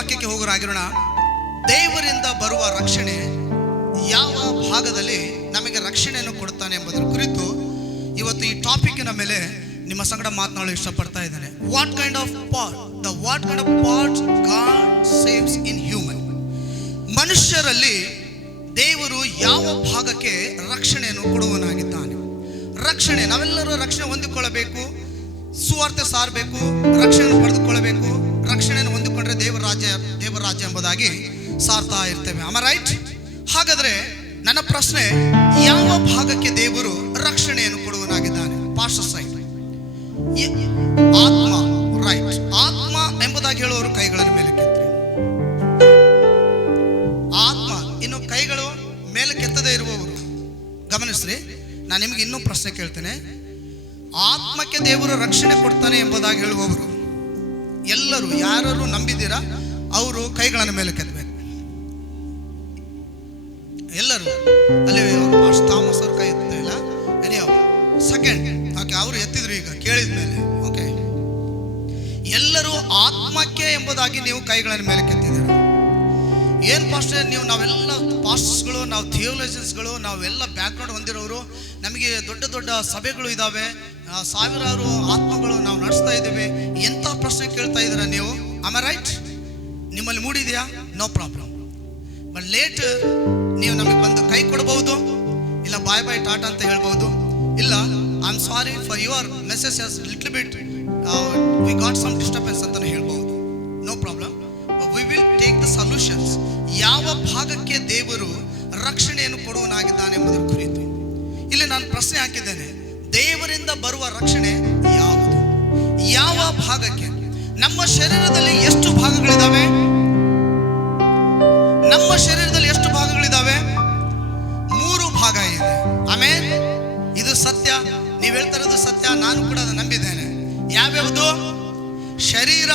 ವಾಕ್ಯಕ್ಕೆ ಹೋಗೋರಾಗಿರೋಣ. ದೇವರಿಂದ ಬರುವ ರಕ್ಷಣೆ ಯಾವ ಭಾಗದಲ್ಲಿ ನಮಗೆ ರಕ್ಷಣೆಯನ್ನು ಕೊಡ್ತಾನೆ ಎಂಬುದರ ಕುರಿತು ಇವತ್ತು ಈ ಟಾಪಿಕ್ನ ಮೇಲೆ ನಿಮ್ಮ ಸಂಗಡ ಮಾತನಾಡಲು ಇಷ್ಟಪಡ್ತಾ ಇದ್ದೇನೆ. What kind of parts god saves in human. ಮನುಷ್ಯರಲ್ಲಿ ದೇವರು ಯಾವ ಭಾಗಕ್ಕೆ ರಕ್ಷಣೆಯನ್ನು ಕೊಡುವನಾಗಿದ್ದಾನೆ. ರಕ್ಷಣೆ, ನಾವೆಲ್ಲರೂ ರಕ್ಷಣೆ ಹೊಂದಿಕೊಳ್ಳಬೇಕು, ಸುವಾರ್ತೆ ಸಾರಬೇಕು, ರಕ್ಷಣೆಯನ್ನು ಪಡೆದುಕೊಳ್ಳಬೇಕು. ರಕ್ಷಣೆಯನ್ನು ಹೊಂದಿಕೊಂಡ್ರೆ ದೇವರ ರಾಜ್ಯ ಎಂಬುದಾಗಿ ಸಾರ್ತಾ ಇರ್ತೇವೆ. Am right? ಹಾಗಾದ್ರೆ ನನ್ನ ಪ್ರಶ್ನೆ, ಯಾವ ಭಾಗಕ್ಕೆ ದೇವರು ರಕ್ಷಣೆಯನ್ನು ಕೊಡುವನಾಗಿದ್ದಾನೆ? ಪಾಸ್ಟರ್ ಸೈಡ್ ಆತ್ಮ, ರೈಟ್? ಆತ್ಮ ಎಂಬುದಾಗಿ ಹೇಳುವವರು ಕೈಗಳನ್ನು ಮೇಲೆ ಕೆತ್ತರಿ. ಆತ್ಮ, ಇನ್ನು ಕೈಗಳು ಮೇಲೆ ಕೆತ್ತದೇ ಇರುವವರು ಗಮನಿಸ್ರಿ. ನಾನು ನಿಮಗೆ ಇನ್ನೂ ಪ್ರಶ್ನೆ ಕೇಳ್ತೇನೆ. ಆತ್ಮಕ್ಕೆ ದೇವರು ರಕ್ಷಣೆ ಕೊಡ್ತಾನೆ ಎಂಬುದಾಗಿ ಹೇಳುವವರು ಎಲ್ಲರೂ ಯಾರು ನಂಬಿದ್ದೀರಾ ಅವರು ಕೈಗಳನ್ನು ಮೇಲೆ ಕೆತ್ತಬೇಕು. ಎಲ್ಲರೂ ಅಲ್ಲಿ ಥಾಮಸ್ ಅವ್ರ ಕೈ ಎತ್ತ ಇಲ್ಲ, ಸೆಕೆಂಡ್ ಓಕೆ, ಅವರು ಎತ್ತಿದ್ರು ಈಗ ಕೇಳಿದ ಮೇಲೆ. ಓಕೆ, ಎಲ್ಲರೂ ಆತ್ಮಕ್ಕೆ ಎಂಬುದಾಗಿ ನೀವು ಕೈಗಳನ್ನು ಮೇಲೆ ಕೆತ್ತಿದ್ದೀರ. ಏನು ಪಾಸ್ಟರ್ ನೀವು, ನಾವೆಲ್ಲ ಪಾಸ್ಟರ್ಸ್ಗಳು, ನಾವು ಥಿಯೋಲಜಿಯನ್ಸ್ಗಳು, ನಾವೆಲ್ಲ ಬ್ಯಾಕ್ಗ್ರೌಂಡ್ ಹೊಂದಿರೋರು, ನಮಗೆ ದೊಡ್ಡ ದೊಡ್ಡ ಸಭೆಗಳು ಇದ್ದಾವೆ, ಸಾವಿರಾರು ಆತ್ಮಗಳು ನಾವು ನಡೆಸ್ತಾ ಇದ್ದೀವಿ, ಎಂಥ ಪ್ರಶ್ನೆ ಕೇಳ್ತಾ ಇದ್ದೀರಾ ನೀವು? Am I right? ನಿಮ್ಮಲ್ಲಿ ಮೂಡಿದೆಯಾ? No problem. ಬಟ್ ಲೇಟ್ ನೀವು ನಮಗೆ ಬಂದು ಕೈ ಕೊಡಬಹುದು, ಇಲ್ಲ ಬಾಯ್ ಬಾಯ್ ಟಾಟಾ ಅಂತ ಹೇಳ್ಬೋದು, ಇಲ್ಲ I am sorry for your message has little bit we got some disturbance ಅಂತ ಹೇಳ್ಬೋದು. No problem, we will take the solutions. ಯಾವ ಭಾಗಕ್ಕೆ ದೇವರು ರಕ್ಷಣೆಯನ್ನು ಕೊಡುವನಾಗಿದ್ದಾನೆ ಎಂಬುದರ ಕುರಿತು ಇಲ್ಲಿ ನಾನು ಪ್ರಶ್ನೆ ಹಾಕಿದ್ದೇನೆ. ದೇವರಿಂದ ಬರುವ ರಕ್ಷಣೆ ಯಾವುದು? ಯಾವ ಭಾಗಕ್ಕೆ? ನಮ್ಮ ಶರೀರದಲ್ಲಿ ಎಷ್ಟು ಭಾಗಗಳಿದ್ದಾವೆ? ನಮ್ಮ ಶರೀರದಲ್ಲಿ ಎಷ್ಟು ಭಾಗಗಳಿದ್ದಾವೆ? 3 ಭಾಗ ಇದೆ. ಆಮೇಲೆ ಇದು ಸತ್ಯ, ನೀವು ಹೇಳ್ತಾ ಇರೋದು ಸತ್ಯ, ನಾನು ಕೂಡ ಅದು ನಂಬಿದ್ದೇನೆ. ಯಾವ್ಯಾವುದು? ಶರೀರ,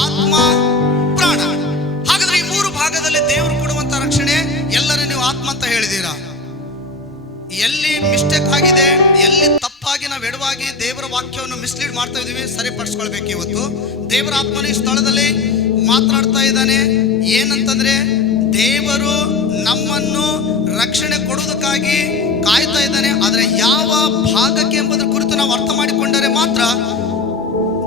ಆತ್ಮ, ಪ್ರಾಣ. ಹಾಗಾದ್ರೆ ಈ 3 ಭಾಗದಲ್ಲಿ ದೇವರು ಕೊಡುವಂತ ರಕ್ಷಣೆ ಎಲ್ಲರೂ ನೀವು ಆತ್ಮ ಅಂತ ಹೇಳಿದ್ದೀರಾ. ಎಲ್ಲಿ ಮಿಸ್ಟೇಕ್ ಆಗಿದೆ, ಎಲ್ಲಿ ತಪ್ಪಾಗಿ ನಾವು ಎಡವಾಗಿ ದೇವರ ವಾಕ್ಯವನ್ನು ಮಿಸ್ಲೀಡ್ ಮಾಡ್ತಾ ಇದೀವಿ, ಸರಿಪಡಿಸ್ಕೊಳ್ಬೇಕು. ಇವತ್ತು ದೇವರ ಆತ್ಮನ ಈ ಸ್ಥಳದಲ್ಲಿ ಮಾತನಾಡ್ತಾ ಇದ್ದಾನೆ. ಏನಂತಂದ್ರೆ, ದೇವರು ನಮ್ಮನ್ನು ರಕ್ಷಣೆ ಕೊಡುವುದಕ್ಕಾಗಿ ಕಾಯ್ತಾ ಇದ್ದಾನೆ. ಆದರೆ ಯಾವ ಭಾಗಕ್ಕೆ ಎಂಬುದರ ಕುರಿತು ನಾವು ಅರ್ಥ ಮಾಡಿಕೊಂಡರೆ ಮಾತ್ರ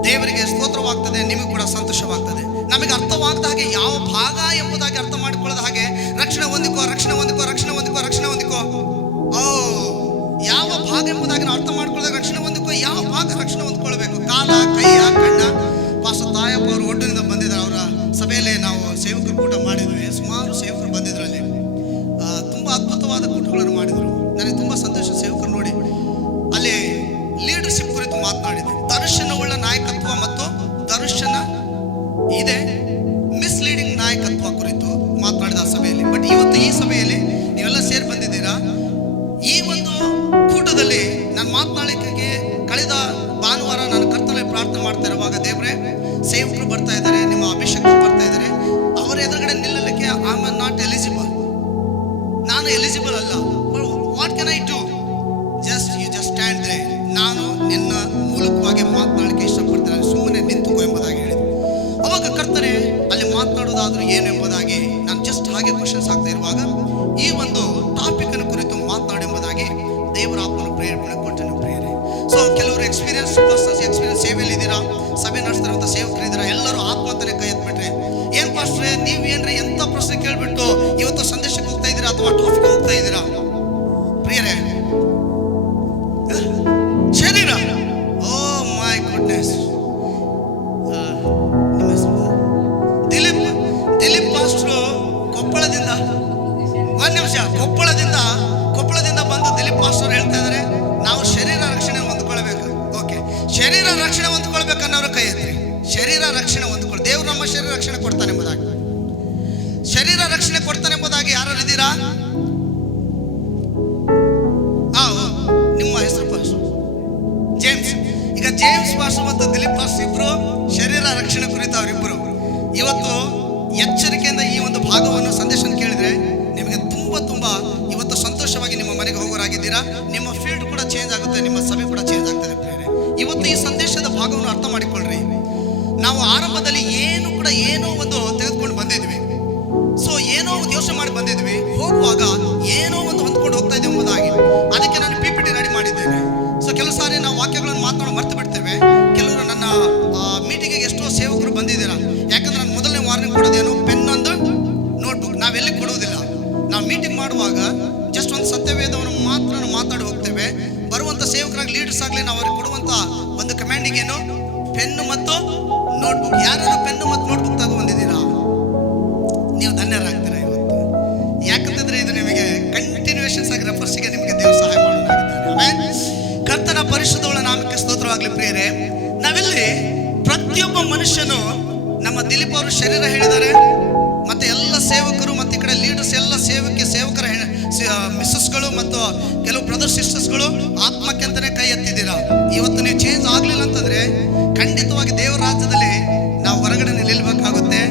ದೇವರಿಗೆ ಸ್ತೋತ್ರವಾಗ್ತದೆ, ನಿಮಗೆ ಕೂಡ ಸಂತೋಷವಾಗ್ತದೆ. ನಮಗೆ ಅರ್ಥವಾಗದ ಹಾಗೆ ಯಾವ ಭಾಗ ಎಂಬುದಾಗಿ ಅರ್ಥ ಮಾಡಿಕೊಳ್ಳದ ಹಾಗೆ ರಕ್ಷಣೆ ಹೊಂದಿಕೋ, ರಕ್ಷಣೆ ಹೊಂದಿಕೋ, ರಕ್ಷಣೆ ಹೊಂದಿಕೋ, ರಕ್ಷಣೆ ಹೊಂದಿಕೋ. ಯಾವ ಭಾಗ ಎಂಬುದಾಗಿ ನಾವು ಅರ್ಥ ಮಾಡ್ಕೊಳ್ಳೋದಾಗ ರಕ್ಷಣೆ ಹೊಂದಿಕೋ. ಯಾವ ಭಾಗ ರಕ್ಷಣೆ ಹೊಂದ್ಕೊಳ್ಬೇಕು? ಕಾಲ, ಕೈಯ, ಕಣ್ಣ. ಪಾಸ್ಟರ್ ತಾಯಪ್ಪ ಅವರು ಒಡ್ಡಿನಿಂದ ಬಂದಿದ್ದಾರೆ. ಅವರ ಸಭೆಯಲ್ಲಿ ನಾವು ಸೇವಕರು ಕೂಟ ಮಾಡಿದ್ವಿ. ಸುಮಾರು ಸೇವಕರು ಬಂದಿದ್ರಲ್ಲಿ ತುಂಬ ಅದ್ಭುತವಾದ ಕೂಟಗಳನ್ನು ಮಾಡಿದರು. ನನಗೆ ತುಂಬ ಸಂತೋಷ ಸೇವಕರು ನೋಡಿ. ಅಲ್ಲಿ ಲೀಡರ್ಶಿಪ್ ಕುರಿತು ಮಾತನಾಡಿದೆ. ದರ್ಶನವುಳ್ಳ ನಾಯಕತ್ವ ಮತ್ತು ದರ್ಶನ ಇದೆ ಮಿಸ್ಲೀಡಿಂಗ್ ನಾಯಕತ್ವ ಕುರಿತು ಮಾತನಾಡಿದ ಆ ಸಭೆಯಲ್ಲಿ. ಬಟ್ ಇವತ್ತು ಈ ಸಭೆಯಲ್ಲಿ ನೀವೆಲ್ಲ ಸೇರಿ ಬಂದಿದ್ದೀರಾ. ಈ ಒಂದು ಕೂಟದಲ್ಲಿ ನಾನು ಮಾತನಾಡಲಿಕ್ಕೆ ಕಳೆದ ಭಾನುವಾರ ನಾನು ಕರ್ತನಲ್ಲಿ ಪ್ರಾರ್ಥನೆ ಮಾಡ್ತಾ ಇರುವಾಗ, ದೇವರೇ ಸೇವಕರು ಬರ್ತಾ ಇದ್ದಾರೆ, ನಿಮ್ಮ ಅಭಿಷೇಕರು ಬರ್ತಾ ಇದ್ದಾರೆ, ಅವರ ಎದುರುಗಡೆ ನಿಲ್ಲಲಿಕ್ಕೆ ಐ ಆಮ್ ನಾಟ್ ಎಲಿಜಿಬಲ್, ನಾನು ಎಲಿಜಿಬಲ್ ಅಲ್ಲ. What can I do? Just stand they. ನಾನು ನಿನ್ನ ಮೂಲಕವಾಗಿ ಮಾತನಾಡಲಿಕ್ಕೆ ಇಷ್ಟಪಡ್ತೇನೆ, ಸುಮ್ಮನೆ ನಿಂತುಕೋ ಎಂಬುದಾಗಿ ಹೇಳಿದೆ. ಅವಾಗ ಕರ್ತನೆ ಅಲ್ಲಿ ಮಾತನಾಡೋದಾದ್ರೂ ಏನು ಎಂಬುದಾಗಿ ನಾನು ಜಸ್ಟ್ ಹಾಗೆ ಕ್ವಶನ್ಸ್ ಆಗ್ತಾ ಇರುವಾಗ ಈ ಒಂದು ಟಾಪಿಕ್ ಅನ್ನು ಕುರಿತು ಮಾತನಾಡಿ ಎಂಬುದಾಗಿ ದೇವರ ಆತ್ಮನ ಪ್ರೇರಣೆ ಕೊಟ್ಟನು. ಪ್ರೇರಣೆ. ಸೊ ಕೆಲವರು ಎಕ್ಸ್ಪೀರಿಯನ್ಸ್ ಪರ್ಸನ್ಸ್, ಎಕ್ಸ್ಪೀರಿಯನ್ಸ್ ಸೇವೆಯಲ್ಲಿ ಇದ್ದೀರಾ, ಸಭೆ ನಡೆಸ್ತಿರುವಂಥ ಸೇವಕರು ಇದ್ದೀರಾ, ಎಲ್ಲರೂ ಆತ್ಮ ಅಂತಾನೆ ಕೈ ಎತ್ಬಿಟ್ರೆ ಏನ್ ಪಾಸ್ಟ್ರೆ ನೀವೇನ್ರಿ ಎಂತ ಪ್ರಶ್ನೆ ಕೇಳ್ಬಿಟ್ಟು ಇವತ್ತು ಸಂದೇಶಕ್ಕೆ ಹೋಗ್ತಾ ಇದ್ದೀರಾ ಅಥವಾ ಟಾಪಿಕ್ ಹೋಗ್ತಾ ಇದ್ದೀರಾ? ಪ್ರಿಯರೇ, ಶರೀರ, ಓ ಮೈ ಗುಡ್ನೆಸ್. ದಿಲೀಪ್ ಪಾಸ್ಟ್ರು ಕೊಪ್ಪಳದಿಂದ, ಒಂದು ನಿಮಿಷ, ಕೊಪ್ಪಳದಿಂದ ಬಂದು ದಿಲೀಪ್ ಪಾಸ್ಟರ್ ಹೇಳ್ತಾ ಇದ್ದಾರೆ, ನಾವು ಶರೀರ ರಕ್ಷಣೆ ಹೊಂದ್ಕೊಳ್ಬೇಕು. ಓಕೆ, ಶರೀರ ರಕ್ಷಣೆ ಹೊಂದ್ಕೊಳ್ಬೇಕನ್ನೋರು ಕೈ ಎತ್ತಿ. ಶರೀರ ರಕ್ಷಣೆ ಹೊಂದ್ಕೊಳ್ಳಿ. ದೇವ್ರು ನಮ್ಮ ಶರೀರ ರಕ್ಷಣೆ ಕೊಡ್ತಾನೆ ಎಂಬುದಾಗಿ, ಶರೀರ ರಕ್ಷಣೆ ಕೊಡ್ತಾನೆ ಎಂಬುದಾಗಿ ಯಾರು ಇದ್ದೀರಾ? ನಿಮ್ಮ ಹೆಸರು ಪಾಸ್ಟರ್ ಜೇಮ್ಸ್. ಈಗ ಜೇಮ್ಸ್ ಪಾಸ್ಟರ್ ಮತ್ತು ದಿಲೀಪ್ ಪಾಸ್ಟರ್ ಇಬ್ರು ಶರೀರ ರಕ್ಷಣೆ ಕುರಿತು ಅವರಿಬ್ಬರು ಇವತ್ತು ಎಚ್ಚರಿಕೆಯಿಂದ ಈ ಒಂದು ಭಾಗವನ್ನು ಸಂದೇಶ ಕೇಳಿದ್ರೆ ನಿಮಗೆ ತುಂಬ ಇವತ್ತು ಸಂತೋಷವಾಗಿ ನಿಮ್ಮ ಮನೆಗೆ ಹೋಗೋರಾಗಿದ್ದೀರಾ. ನಿಮ್ಮ ಫೀಲ್ಡ್ ಕೂಡ ಚೇಂಜ್ ಆಗುತ್ತೆ, ನಿಮ್ಮ ಸಭೆ ಕೂಡ ಚೇಂಜ್ ಆಗ್ತದೆ. ಇವತ್ತು ಈ ಸಂದೇಶದ ಭಾಗವನ್ನು ಅರ್ಥ ಮಾಡಿಕೊಳ್ಳ್ರಿ. ನಾವು ಆರಂಭದಲ್ಲಿ ಏನು ಕೂಡ ಏನೋ ಒಂದು ತೆಗೆದುಕೊಂಡು ಬಂದಿದ್ವಿ. ಸೊ ಏನೋ ಒಂದು ಯೋಚನೆ ಮಾಡಿ ಬಂದಿದ್ವಿ, ಹೋಗುವಾಗ ಏನೋ ಒಂದು ಹೊಂದ್ಕೊಂಡು ಹೋಗ್ತಾ ಇದ್ದೀವಿ ಎಂಬುದಾಗಿ. ಅದಕ್ಕೆ ನಾನು PPT ರೆಡಿ ಮಾಡಿದ್ದೇನೆ. ಸೊ ಕೆಲವು ಸಾರಿ ನಾವು ವಾಕ್ಯಗಳನ್ನು ಮಾತನಾಡೋ ಮರ್ತು ಬಿಡ್ತೇವೆ. ಕೆಲವರು ನನ್ನ ಮೀಟಿಂಗಿಗೆ ಎಷ್ಟೋ ಸೇವಕರು ಬಂದಿದ್ದೀರಾ. ಯಾಕಂದ್ರೆ ನಾನು ಮೊದಲನೇ ವಾರ್ನಿಂಗ್ ಕೊಡೋದೇನು, ಪೆನ್ ಒಂದು ನೋಟ್ಬುಕ್ ನಾವೆಲ್ಲಿ ಕೊಡುವುದಿಲ್ಲ. ನಾವು ಮೀಟಿಂಗ್ ಮಾಡುವಾಗ ಜಸ್ಟ್ ಒಂದು ಸತ್ಯವೇದವನ್ನು ಮಾತ್ರ ಮಾತಾಡಿ ಹೋಗ್ತೇವೆ. ಬರುವಂಥ ಸೇವಕರಾಗಿ ಲೀಡರ್ಸ್ ಆಗಲಿ ನಾವು ಅವ್ರಿಗೆ ಕೊಡುವಂಥ ಒಂದು ಕಮಾಂಡಿಂಗ್ ಏನು, ಪೆನ್ನು ಮತ್ತು ನೋಟ್ಬುಕ್. ಯಾರು ಪೆನ್ನು ಮತ್ತು ನೋಟ್ಬುಕ್ ತಗೋ ಬಂದಿದ್ದೀರಾ? ನೀವು ಧನ್ಯರಾಗ್ತೀರಾ ಇವತ್ತು. ಯಾಕಂತಂದ್ರೆ ಇದು ನಿಮಗೆ ಕಂಟಿನ್ಯೂಷನ್ಸ್ ಆಗಿ ರೆಫರ್ಸಿಗೆ ನಿಮಗೆ ದೇವರು ಸಹಾಯ ಮಾಡೋದಾಗಿದ್ದಾನೆ. ಕರ್ತನ ಪರಿಶುದ್ಧಗಳ ನಾಮಕ್ಕೆ ಸ್ತೋತ್ರವಾಗಲಿ. ಪ್ರಿಯರೇ, ನಾವಿಲ್ಲಿ ಪ್ರತಿಯೊಬ್ಬ ಮನುಷ್ಯನು, ನಮ್ಮ ದಿಲೀಪ್ ಅವರು ಶರೀರ ಹೇಳಿದ್ದಾರೆ, ಮತ್ತೆ ಎಲ್ಲ ಸೇವಕರು ಮತ್ತು ಈ ಕಡೆ ಲೀಡರ್ಸ್ ಎಲ್ಲ ಸೇವಕರ ಮಿಸ್ಸಸ್ಗಳು ಮತ್ತು ಕೆಲವು ಬ್ರದರ್ ಸಿಸ್ಟರ್ಸ್ಗಳು ಆತ್ಮಕ್ಕೆ ಅಂತಾನೆ ಕೈ ಎತ್ತಿದ್ದೀರಾ. ಇವತ್ತು ನೀವು ಚೇಂಜ್ ಆಗಲಿಲ್ಲ ಅಂತಂದ್ರೆ ಖಂಡಿತವಾಗಿ ದೇವರ ರಾಜ್ಯದಲ್ಲಿ ನಾವು ಹೊರಗಡೆ ನಿಲ್ಲಬೇಕಾಗುತ್ತೆ.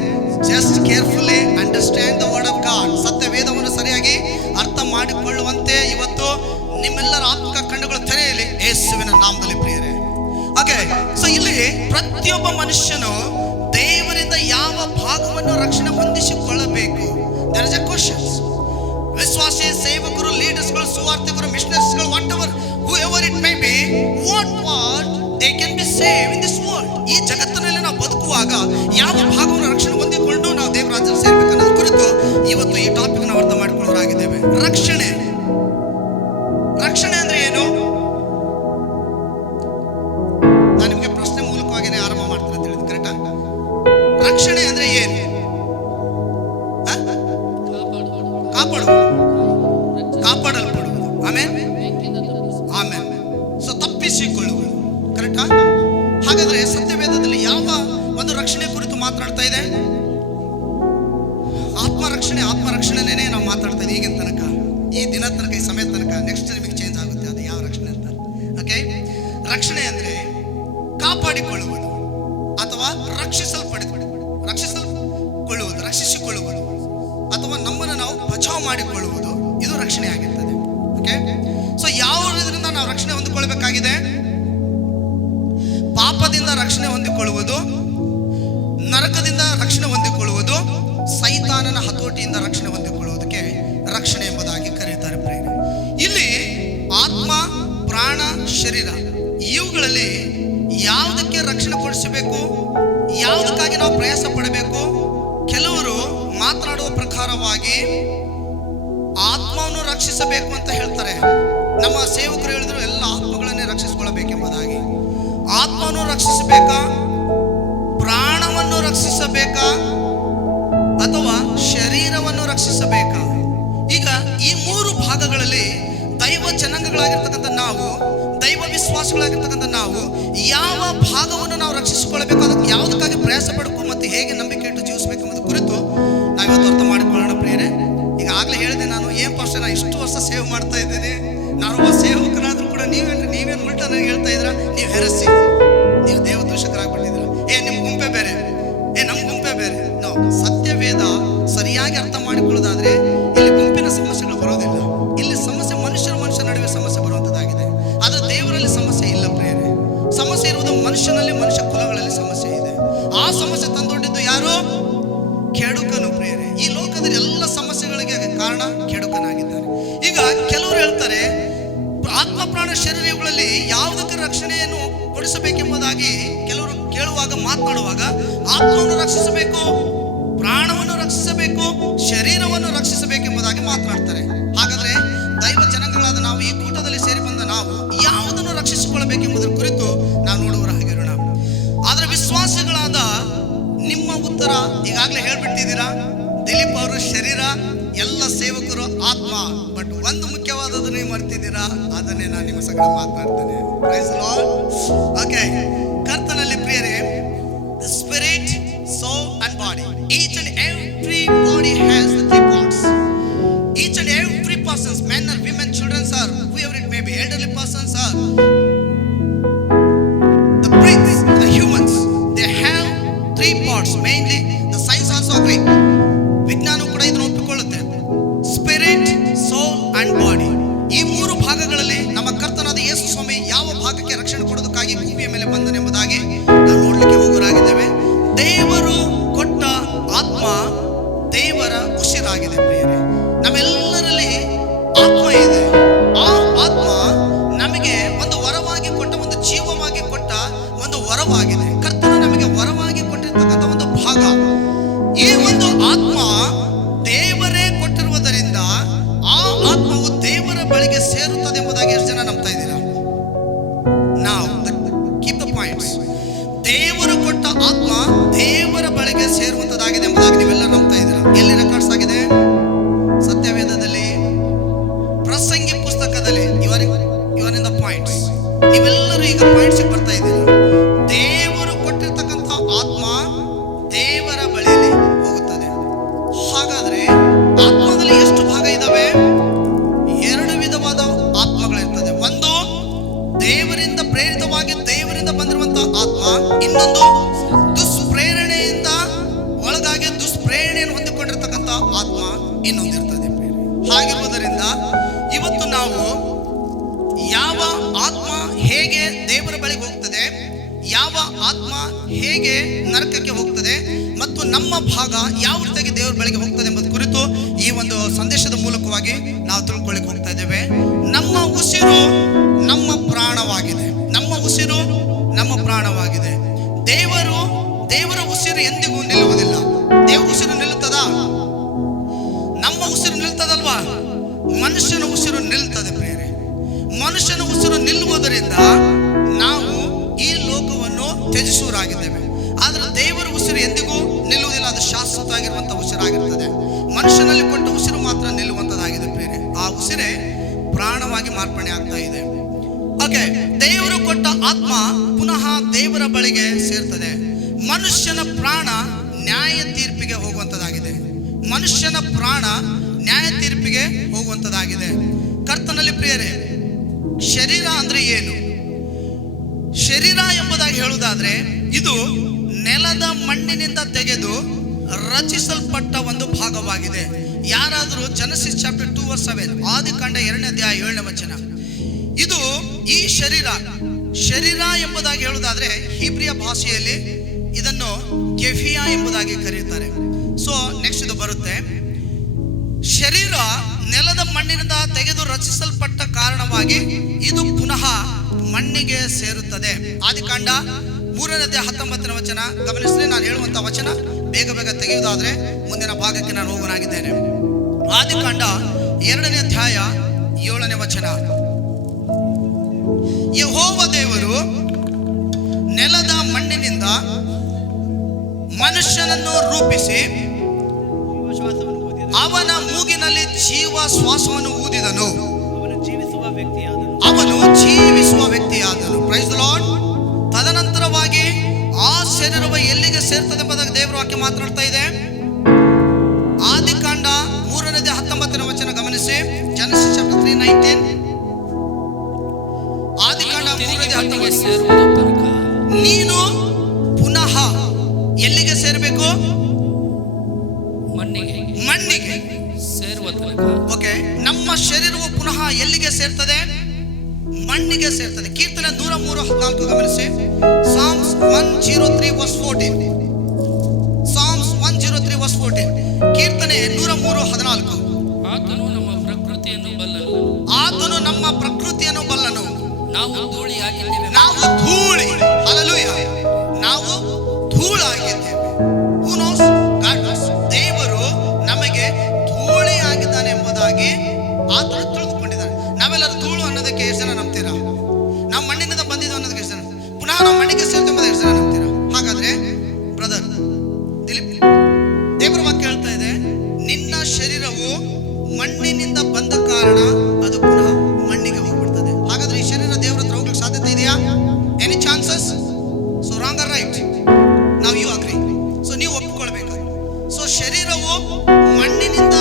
Just carefully understand the word of God. ಸತ್ಯ ವೇದವನ್ನು ಸರಿಯಾಗಿ ಅರ್ಥ ಮಾಡಿಕೊಳ್ಳುವಂತೆ ಇವತ್ತು ನಿಮ್ಮೆಲ್ಲರ ಆತ್ಮಿಕ ಕಣ್ಣುಗಳು ತೆರೆಯಲಿ ಯೇಸುವಿನ ನಾಮದಲ್ಲಿ ಪ್ರಿಯರೇ. ಓಕೆ, ಸೊ ಇಲ್ಲಿ ಪ್ರತಿಯೊಬ್ಬ ಮನುಷ್ಯನು ದೇವರಿಂದ ಯಾವ ಭಾಗವನ್ನು ರಕ್ಷಣೆ ಹೊಂದಿಸಿಕೊಳ್ಳಬೇಕು? There is a question. ವಿಶ್ವಾಸಿ ಸೇವಕರು, ಲೀಡರ್ಸ್ಗಳು, ಸುವಾರ್ತಿಕರು, ಮಿಷನರೀಸ್ಗಳು, whatever whoever it may be, what they can be save in this world. ಈ ಜಗತ್ತಿನಲ್ಲಿ ನಾವು ಬದುಕುವಾಗ ಯಾವ ಭಾಗವನ್ನು ರಕ್ಷಣೆ ಹೊಂದಿಕೊಂಡು ನಾವು ದೇವರ ರಾಜ್ಯದಲ್ಲಿ ಸೇರಬೇಕು ಅನ್ನೋದು ಕುರಿತು ಇವತ್ತು ಈ ಟಾಪಿಕ್ ನಾವು ಅರ್ಥ ಮಾಡಿಕೊಳ್ಳೋರಾಗಿದ್ದೇವೆ. ರಕ್ಷಣೆ ಅಂದ್ರೆ ಏನು? ನಾನು ನಿಮಗೆ ಪ್ರಶ್ನೆ ಮೂಲಕವಾಗಿನೇ ಆರಂಭ ಮಾಡ್ತೀನಿ ಅಂತ ಹೇಳಿದ್ದು ಕರೆಕ್ಟಾ? ರಕ್ಷಣೆ ಅಂದ್ರೆ ಏನು? ಕಾಪಾಡಲ್ಪಡುವುದು. ಆಮೇಲೆ ಸೊ ತಪ್ಪಿಸಿಕೊಳ್ಳುವುದು. ಕರೆಕ್ಟಾ? ಹಾಗಾದ್ರೆ ಸತ್ಯವೇದದಲ್ಲಿ ಯಾವ ಒಂದು ರಕ್ಷಣೆ ಕುರಿತು ಮಾತನಾಡ್ತಾ ಇದೆ? ಆತ್ಮರಕ್ಷಣೆನೇ ನಾವು ಮಾತಾಡ್ತಾ ಇದ್ದೀವಿ ಈಗಿನ ತನಕ, ಈ ದಿನ ತನಕ, ಈ ಸಮಯ ತನಕ. ನೆಕ್ಸ್ಟ್ ನಿಮಗೆ ಚೇಂಜ್ ಆಗುತ್ತೆ ಅದು ಯಾವ ರಕ್ಷಣೆ ಅಂತ. ಓಕೆ, ರಕ್ಷಣೆ ಅಂದ್ರೆ ಕಾಪಾಡಿಕೊಳ್ಳುವುದು ಅಥವಾ ರಕ್ಷಿಸಿಕೊಳ್ಳುವುದು ಅಥವಾ ನಮ್ಮನ್ನು ನಾವು ಬಚಾವ್ ಮಾಡಿಕೊಳ್ಳುವುದು, ಇದು ರಕ್ಷಣೆ ಆಗಿರ್ತದೆ. ಓಕೆ, ಸೊ ಯಾವುದರಿಂದ ನಾವು ರಕ್ಷಣೆ ಹೊಂದಿಕೊಳ್ಳಬೇಕಾಗಿದೆ? ಪಾಪದಿಂದ ರಕ್ಷಣೆ ಹೊಂದಿಕೊಳ್ಳುವುದು, ನರಕದಿಂದ ರಕ್ಷಣೆ ಹೊಂದಿಕೊಳ್ಳುವುದು, ಸೈತಾನನ ಹತೋಟಿಯಿಂದ ರಕ್ಷಣೆ ಹೊಂದಿಕೊಳ್ಳುವುದಕ್ಕೆ ರಕ್ಷಣೆ ಎಂಬುದಾಗಿ ಕರೆಯುತ್ತಾರೆ ಪ್ರಿಯರೇ. ಇಲ್ಲಿ ಆತ್ಮ, ಪ್ರಾಣ, ಶರೀರ ಇವುಗಳಲ್ಲಿ ಯಾವುದಕ್ಕೆ ರಕ್ಷಣೆ ಕೊಡಿಸಬೇಕು, ಯಾವುದಕ್ಕಾಗಿ ನಾವು ಪ್ರಯಾಸ ಪಡಬೇಕು? ಕೆಲವರು ಮಾತನಾಡುವ ಪ್ರಕಾರವಾಗಿ ಆತ್ಮವನ್ನು ರಕ್ಷಿಸಬೇಕು ಅಂತ ಹೇಳ್ತಾರೆ. ನಮ್ಮ ಸೇವಕರು ಹೇಳಿದ್ರು ಎಲ್ಲ ಆತ್ಮಗಳನ್ನೇ ರಕ್ಷಿಸಿಕೊಳ್ಳಬೇಕೆಂಬುದಾಗಿ. ಆತ್ಮವನ್ನು ರಕ್ಷಿಸಬೇಕಾ, ಪ್ರಾಣವನ್ನು ರಕ್ಷಿಸಬೇಕಾ, ಅಥವಾ ಶರೀರವನ್ನು ರಕ್ಷಿಸಬೇಕಾ? ಈಗ ಈ ಮೂರು ಭಾಗಗಳಲ್ಲಿ ದೈವ ಜನಾಂಗಗಳಾಗಿರ್ತಕ್ಕಂಥ ನಾವು, ದೈವ ವಿಶ್ವಾಸಗಳಾಗಿರ್ತಕ್ಕಂಥ ನಾವು ಯಾವ ಭಾಗವನ್ನು ನಾವು ರಕ್ಷಿಸಿಕೊಳ್ಳಬೇಕು, ಅದಕ್ಕೆ ಯಾವುದಕ್ಕಾಗಿ ಪ್ರಯಾಸ ಪಡಬೇಕು ಮತ್ತು ಹೇಗೆ ನಂಬಿಕೆ ಇಟ್ಟು ಜೀವಿಸಬೇಕು ಅನ್ನೋದು ಕುರಿತು ನಾವಿವತ್ತು ಅರ್ಥ ಮಾಡಿಕೊಳ್ಳೋಣ ಪ್ರಿಯರೇ. ಈಗ ಆಗಲೇ ಹೇಳಿದೆ ನಾನು, ಏನು ಪಾಸ್ಟರ್ ನಾನು ಇಷ್ಟು ವರ್ಷ ಸೇವ್ ಮಾಡ್ತಾ ಇದ್ದೀನಿ, ನಾನು ಒಬ್ಬ ಸೇವಕನಾದರೂ ಕೂಡ ನೀವೇನು ಉಲ್ಟಾ ನನಗೆ ಹೇಳ್ತಾ ಇದ್ರ, ನೀವು ಹೆರಸಿ, ನೀವು ದೇವ ದೂಷಕರಾಗ್ಬಿಟ್ಟಿದ್ರ, ನಿಮ್ಮ ಗುಂಪೆ ಬೇರೆ, ನಮ್ಮ ಗುಂಪೆ ಬೇರೆ. ನಾವು ಸತ್ಯವೇದ ಸರಿಯಾಗಿ ಅರ್ಥ ಮಾಡಿಕೊಳ್ಳೋದಾದ್ರೆ ಇಲ್ಲಿ ಗುಂಪಿನ ಸಮಸ್ಯೆಗಳು ಬರೋದಿಲ್ಲ. ಇಲ್ಲಿ ಸಮಸ್ಯೆ ಮನುಷ್ಯ ನಡುವೆ ಸಮಸ್ಯೆ ಬರುವಂಥದ್ದಾಗಿದೆ. ಆದರೆ ದೇವರಲ್ಲಿ ಸಮಸ್ಯೆ ಇಲ್ಲ ಪ್ರಿಯರೇ. ಸಮಸ್ಯೆ ಇರುವುದು ಮನುಷ್ಯನಲ್ಲಿ, ಮನುಷ್ಯ ಕುಲಗಳಲ್ಲಿ ಸಮಸ್ಯೆ ಇದೆ. ಆ ಸಮಸ್ಯೆ ತಂದೊಡ್ಡಿದ್ದು ಯಾರು? ಕೆಡುಕನು ಪ್ರಿಯರೇ. ಈ ಲೋಕದಲ್ಲಿ ಎಲ್ಲ ಸಮಸ್ಯೆಗಳಿಗೆ ಕಾರಣ ಕೆಡುಕನಾಗಿದ್ದಾನೆ. ಈಗ ಕೆಲವರು ಹೇಳ್ತಾರೆ ಆತ್ಮ, ಪ್ರಾಣ, ಶರೀರಗಳಲ್ಲಿ ಯಾವುದಕ್ಕೆ ರಕ್ಷಣೆಯನ್ನು ಕೊಡಿಸಬೇಕೆಂಬುದಾಗಿ ಕೆಲವರು ಕೇಳುವಾಗ, ಮಾತನಾಡುವಾಗ ಆತ್ಮವನ್ನು ರಕ್ಷಿಸಬೇಕು, ಪ್ರಾಣವನ್ನು ರಕ್ಷಿಸಬೇಕು, ಶರೀರವನ್ನು ರಕ್ಷಿಸಬೇಕೆಂಬುದಾಗಿ ಮಾತನಾಡ್ತಾರೆ. ಹಾಗಾದ್ರೆ ದೈವ ಜನಾಂಗಗಳಾದ ನಾವು, ಈ ಕೂಟದಲ್ಲಿ ಸೇರಿ ಬಂದ ನಾವು ಯಾವುದನ್ನು ರಕ್ಷಿಸಿಕೊಳ್ಳಬೇಕೆಂಬುದರ ಕುರಿತು ನಾವು ನೋಡುವರಾಗಿರೋಣ. ಆದರೆ ವಿಶ್ವಾಸಿಗಳಾದ ನಿಮ್ಮ ಉತ್ತರ ಈಗಾಗಲೇ ಹೇಳ್ಬಿಟ್ಟಿದ್ದೀರಾ. ದಿಲೀಪ್ ಅವರು ಶರೀರ, ಎಲ್ಲ ಸೇವಕರು ಆತ್ಮ. ಬಟ್ ಒಂದು ಮುಖ್ಯವಾದದ್ದು ನೀವು ಮರ್ತಿದ್ದೀರಾ, ಅದನ್ನೇ ನಾನು ನಿಮ್ಮ ಸಂಗಡ ಮಾತನಾಡ್ತೇನೆ. Praise the Lord. ಓಕೆ, ಕರ್ತನಲ್ಲಿ ಪ್ರಿಯರೇ, the spirit, soul and body, each and every body has the three parts. Each and every persons, men or women, children or whoever it may be, elderly persons or the priests, the humans, they have three parts. Mainly the science also agree, ವಿಜ್ಞಾನ ಕೂಡ ಇದನ್ನು ಒಪ್ಪಿಕೊಳ್ಳುತ್ತೆ. Spirit, soul and body, ಈ ಮೂರು ಭಾಗಗಳಲ್ಲಿ ನಮ್ಮ ಕರ್ತನಾದ ಯೇಸು ಸ್ವಾಮಿ ಯಾವ ಭಾಗಕ್ಕೆ ರಕ್ಷಣೆ ಕೊಡೋದಕ್ಕಾಗಿ ಭೂಮಿಯ ಮೇಲೆ ಬಂದನೆಂಬುದಾಗಿ ನಾವು ನೋಡ್ಲಿಕ್ಕೆ ಹೋಗೋರಾಗಿದ್ದೇವೆ. ದೇವರು ಕೊಟ್ಟ ಆತ್ಮ ದೇವರ ಉಸಿರಾಗಿದೆ ಪ್ರಿಯರೇ. ನಮ್ಮೆಲ್ಲರಲ್ಲಿ ಆತ್ಮ ಇದೆ. ಆ ಆತ್ಮ ನಮಗೆ ಒಂದು ವರವಾಗಿ ಕೊಟ್ಟ, ಒಂದು ಜೀವವಾಗಿ ಕೊಟ್ಟ ಒಂದು ವರವಾಗಿದೆ. ಕರ್ತನು ನಮಗೆ ವರವಾಗಿ ಕೊಟ್ಟಿರ್ತಕ್ಕಂಥ ಒಂದು ಭಾಗ. ಈ ಒಂದು ಆತ್ಮ ದೇವರೇ ಕೊಟ್ಟಿರುವುದರಿಂದ ಆ ಆತ್ಮವು ದೇವರ ಬಳಿಗೆ ಸೇರುತ್ತದೆ ಎಂಬುದಾಗಿ ಎಷ್ಟು ಜನ ನಂಬ್ತಾ ಇದ್ದೀರಾ? ನಾವು ಕೀಪ್ ದ ಪಾಯಿಂಟ್ಸ್. ದೇವರು ಕೊಟ್ಟ ಆತ್ಮ ದೇವರ ಬಳಿಗೆ ಸೇರುವಂತದ್ದಾಗಿದೆ ಎಂಬುದಾಗಿ ನೀವೆಲ್ಲ ನಂಬ್ತಾ ಇದ್ದೀರಾ? ಎಲ್ಲಿ ರೆಕಾರ್ಡ್ಸ್ ಆಗಿದೆ? ಸತ್ಯವೇದದಲ್ಲಿ, ಪ್ರಸಂಗಿ ಪುಸ್ತಕದಲ್ಲಿ. ಇವರಿಂದ ಪಾಯಿಂಟ್ಸ್. ನೀವೆಲ್ಲರೂ ಈಗ ಪಾಯಿಂಟ್ಸ್ ಬರ್ತಾ ಇದ್ದೀರಾ. ದೇವರು ಕೊಟ್ಟಿರ್ತಕ್ಕಂಥ ಆತ್ಮ ದೇವರ ಬಳಿಯಲ್ಲಿ ಹೋಗುತ್ತದೆ. ಹಾಗಾದ್ರೆ ಆತ್ಮದಲ್ಲಿ ಎಷ್ಟು ಭಾಗ ಇದಾವೆ? ಎರಡು ವಿಧವಾದ ಆತ್ಮಗಳಿರ್ತದೆ. ಒಂದು ದೇವರಿಂದ ಪ್ರೇರಿತವಾಗಿ ದೇವರಿಂದ ಬಂದಿರುವಂತಹ ಆತ್ಮ, ಇನ್ನೊಂದು ದುಷ್ಪ್ರೇರಣೆಯಿಂದ ಒಳಗಾಗಿ ದುಷ್ಪ್ರೇರಣೆಯನ್ನು ಹೊಂದಿಕೊಂಡಿರ್ತಕ್ಕಂಥ ಆತ್ಮ ಇನ್ನೊಂದಿರ್ತದೆ. ಹಾಗಿರುವುದರಿಂದ ಇವತ್ತು ನಾವು ಯಾವ ಆತ್ಮ ಹೇಗೆ ದೇವರ ಬಳಿಗೆ ಹೋಗ್ತದೆ, ಯಾವ ಆತ್ಮ ಹೇಗೆ ನರಕಕ್ಕೆ ಹೋಗ್ತದೆ ಮತ್ತು ನಮ್ಮ ಭಾಗ ಯಾವ ರೀತಿಯಾಗಿ ದೇವರ ಬಳಿಗೆ ಹೋಗ್ತದೆ ಎಂಬುದು ಕುರಿತು ಈ ಒಂದು ಸಂದೇಶದ ಮೂಲಕವಾಗಿ ನಾವು ತಿಳ್ಕೊಳ್ಳಿಕ್ಕೆ ಹೋಗ್ತಾ ಇದ್ದೇವೆ. ನಮ್ಮ ಉಸಿರು ನಮ್ಮ ಪ್ರಾಣವಾಗಿದೆ. ನಮ್ಮ ಉಸಿರು ನಮ್ಮ ಪ್ರಾಣವಾಗಿದೆ. ದೇವರ ಉಸಿರು ಎಂದಿಗೂ ನಿಲ್ಲುವುದಿಲ್ಲ. ದೇವರ ಉಸಿರು ನಿಲ್ಲುತ್ತದಾ? ನಮ್ಮ ಉಸಿರು ನಿಲ್ತದಲ್ವಾ? ಮನುಷ್ಯನ ಉಸಿರು ನಿಲ್ತದೆ ಪ್ರಿಯರೇ. ಮನುಷ್ಯನ ಉಸಿರು ನಿಲ್ಲುವುದರಿಂದ ನಾವು ಈ ಲೋಕವನ್ನು ತ್ಯಜಿಸುವರಾಗಿದ್ದೇವೆ. ಆದರೆ ದೇವರ ಉಸಿರು ಎಂದಿಗೂ ನಿಲ್ಲುವುದಿಲ್ಲ. ಅದು ಶಾಶ್ವತವಾಗಿರುವಂತಹ ಉಸಿರಾಗಿರ್ತದೆ. ಮನುಷ್ಯನಲ್ಲಿ ಕೊಟ್ಟ ಉಸಿರು ಮಾತ್ರ ನಿಲ್ಲುವಂತದ್ದಾಗಿದೆ ಪ್ರಿಯರೇ. ಆ ಉಸಿರೇ ಪ್ರಾಣವಾಗಿ ಮಾರ್ಪಣೆ ಆಗ್ತಾ ಇದೆ. ಓಕೆ, ದೇವರು ಕೊಟ್ಟ ಆತ್ಮ ಪುನಃ ದೇವರ ಬಳಿಗೆ ಸೇರ್ತದೆ. ಮನುಷ್ಯನ ಪ್ರಾಣ ನ್ಯಾಯ ತೀರ್ಪಿಗೆ ಹೋಗುವಂತದ್ದಾಗಿದೆ. ಮನುಷ್ಯನ ಪ್ರಾಣ ನ್ಯಾಯ ತೀರ್ಪಿಗೆ ಹೋಗುವಂತದ್ದಾಗಿದೆ. ಕರ್ತನಲ್ಲಿ ಪ್ರಿಯರೇ, ಶರೀರ ಅಂದ್ರೆ ಏನು? ಶರೀರ ಎಂಬುದಾಗಿ ಹೇಳುವುದಾದ್ರೆ ಇದು ನೆಲದ ಮಣ್ಣಿನಿಂದ ತೆಗೆದು ರಚಿಸಲ್ಪಟ್ಟ ಒಂದು ಭಾಗವಾಗಿದೆ. ಯಾರಾದರೂ Genesis chapter 2:7, ಆದಿಕಾಂಡ 2ನೇ ಅಧ್ಯಾಯ 7ನೇ ವಚನ. ಇದು ಈ ಶರೀರ ಎಂಬುದಾಗಿ ಹೇಳುವುದಾದ್ರೆ ಹೀಬ್ರಿಯ ಭಾಷೆಯಲ್ಲಿ ಇದನ್ನು ಕೆಫಿಯಾ ಎಂಬುದಾಗಿ ಕರೆಯುತ್ತಾರೆ. ಸೊ ನೆಕ್ಸ್ಟ್ ಇದು ಬರುತ್ತೆ. ಶರೀರ ನೆಲದ ಮಣ್ಣಿನಿಂದ ತೆಗೆದು ರಚಿಸಲ್ಪಟ್ಟ ಕಾರಣವಾಗಿ ಇದು ಪುನಃ ಮಣ್ಣಿಗೆ ಸೇರುತ್ತದೆ. ಆದಿಕಾಂಡ 3ನೇ ಅಧ್ಯಾಯ 19ನೇ ವಚನ ಗಮನಿಸಿದ್ರೆ, ನಾನು ಹೇಳುವಂತ ವಚನ ಬೇಗ ತೆಗೆಯುವುದಾದ್ರೆ ಮುಂದಿನ ಭಾಗಕ್ಕೆ ನಾನು ಹೋಗೋನಾಗಿದ್ದೇನೆ. ಆದಿಕಾಂಡ 2ನೇ ಅಧ್ಯಾಯ 7ನೇ ವಚನ. ಯೆಹೋವ ದೇವರು ನೆಲದ ಮಣ್ಣಿನಿಂದ ಮನುಷ್ಯನನ್ನು ರೂಪಿಸಿ ಅವನ ಮೂಗಿನಲ್ಲಿ ಜೀವ ಶ್ವಾಸವನ್ನು ಊದಿದನು. ಅವನು ಜೀವಿಸುವ ವ್ಯಕ್ತಿಯಾದನು. Praise the Lord. ತದನಂತರವಾಗಿ ಆ ಶರೀರವು ಎಲ್ಲಿಗೆ ಸೇರ್ತದೆ ಎಂಬುದಾಗಿ ದೇವರ ವಾಕ್ಯ ಮಾತನಾಡ್ತಾ ಇದೆ. ಆದಿಕಾಂಡ 3ನೇ ಅಧ್ಯಾಯ 19ನೇ ವಚನ ಗಮನಿಸಿ. Genesis chapter 3:19. ಆದಿಕಾಂಡ 3ನೇ ಅಧ್ಯಾಯ 19. ನೀನು ಪುನಃ ಎಲ್ಲಿಗೆ ಸೇರಬೇಕು? ಮಣ್ಣಿಗೆ ಸೇರುವ ತನಕ. ಓಕೆ, ನಮ್ಮ ಶರೀರವು ಪುನಃ ಎಲ್ಲಿಗೆ ಸೇರ್ತದೆ? ಮಣ್ಣಿಗೆ ಸೇರ್ತದೆ. ಕೀರ್ತನೆ 103:14 ಗಮನಿಸಿ. Psalms 103:14. Psalms 103:14. ಕೀರ್ತನೆ 103:14. ಆತನು ನಮ್ಮ ಪ್ರಕೃತಿಯನ್ನು ಬಲ್ಲನು. ಆತನು ನಮ್ಮ ಪ್ರಕೃತಿಯನ್ನು ಬಲ್ಲನು. ನಾವು ಧೂಳಿಯಾಗಿದ್ದೇವೆ. ನಾವು ಧೂಳಿ. ಹಲ್ಲೆಲೂಯಾ. ನಾವು ಧೂಳಾಗಿದ್ದೇವೆ. Who knows? God knows. ದೇವರು ನಮಗೆ ಧೂಳಿ ಆಗಿದ್ದಾನೆ ಎಂಬುದಾಗಿ ಆತನು ತಿಳಿದುಕೊಂಡಿದ್ದಾನೆ. ನಾವೆಲ್ಲರೂ ಧೂಳು ಅನ್ನೋದಕ್ಕೆ ಎಷ್ಟು ಜನ ನಂಬ್ತೀರಾ? ನಾವು ಮಣ್ಣಿನಿಂದ ಬಂದಿದ್ದು ಅನ್ನೋದಕ್ಕೆ ಎಷ್ಟು ಜನ? ಪುನಃ ನಾವು ಮಣ್ಣಿಗೆ ಸೇರ್ತೇವೆ ಎಂಬುದಕ್ಕೆ ಎಷ್ಟು ಜನ ನಂಬ್ತೀರಾ? ಹಾಗಾದ್ರೆ ಬ್ರದರ್ ದಿಲೀಪ್, ದೇವರ ವಾಕ್ಯ ಹೇಳ್ತಾ ಇದೆ, ನಿನ್ನ ಶರೀರವು ಮಣ್ಣಿನಿಂದ ಬಂದ ಕಾರಣ ಅದು ಪುನಃ ಮಣ್ಣಿಗೆ ಹೋಗ್ಬಿಡ್ತದೆ. ಹಾಗಾದ್ರೆ ಈ ಶರೀರ ದೇವರ ಹತ್ರ ಹೋಗ್ಲಿಕ್ಕೆ ಸಾಧ್ಯತೆ ಇದೆಯಾ? Any chances? So wrong or right? ನಾವು ಯು ಅಗ್ರಿ. ಸೊ ನೀವು ಒಪ್ಪಿಕೊಳ್ಬೇಕು. ಸೊ ಶರೀರವು ಮಣ್ಣಿನಿಂದ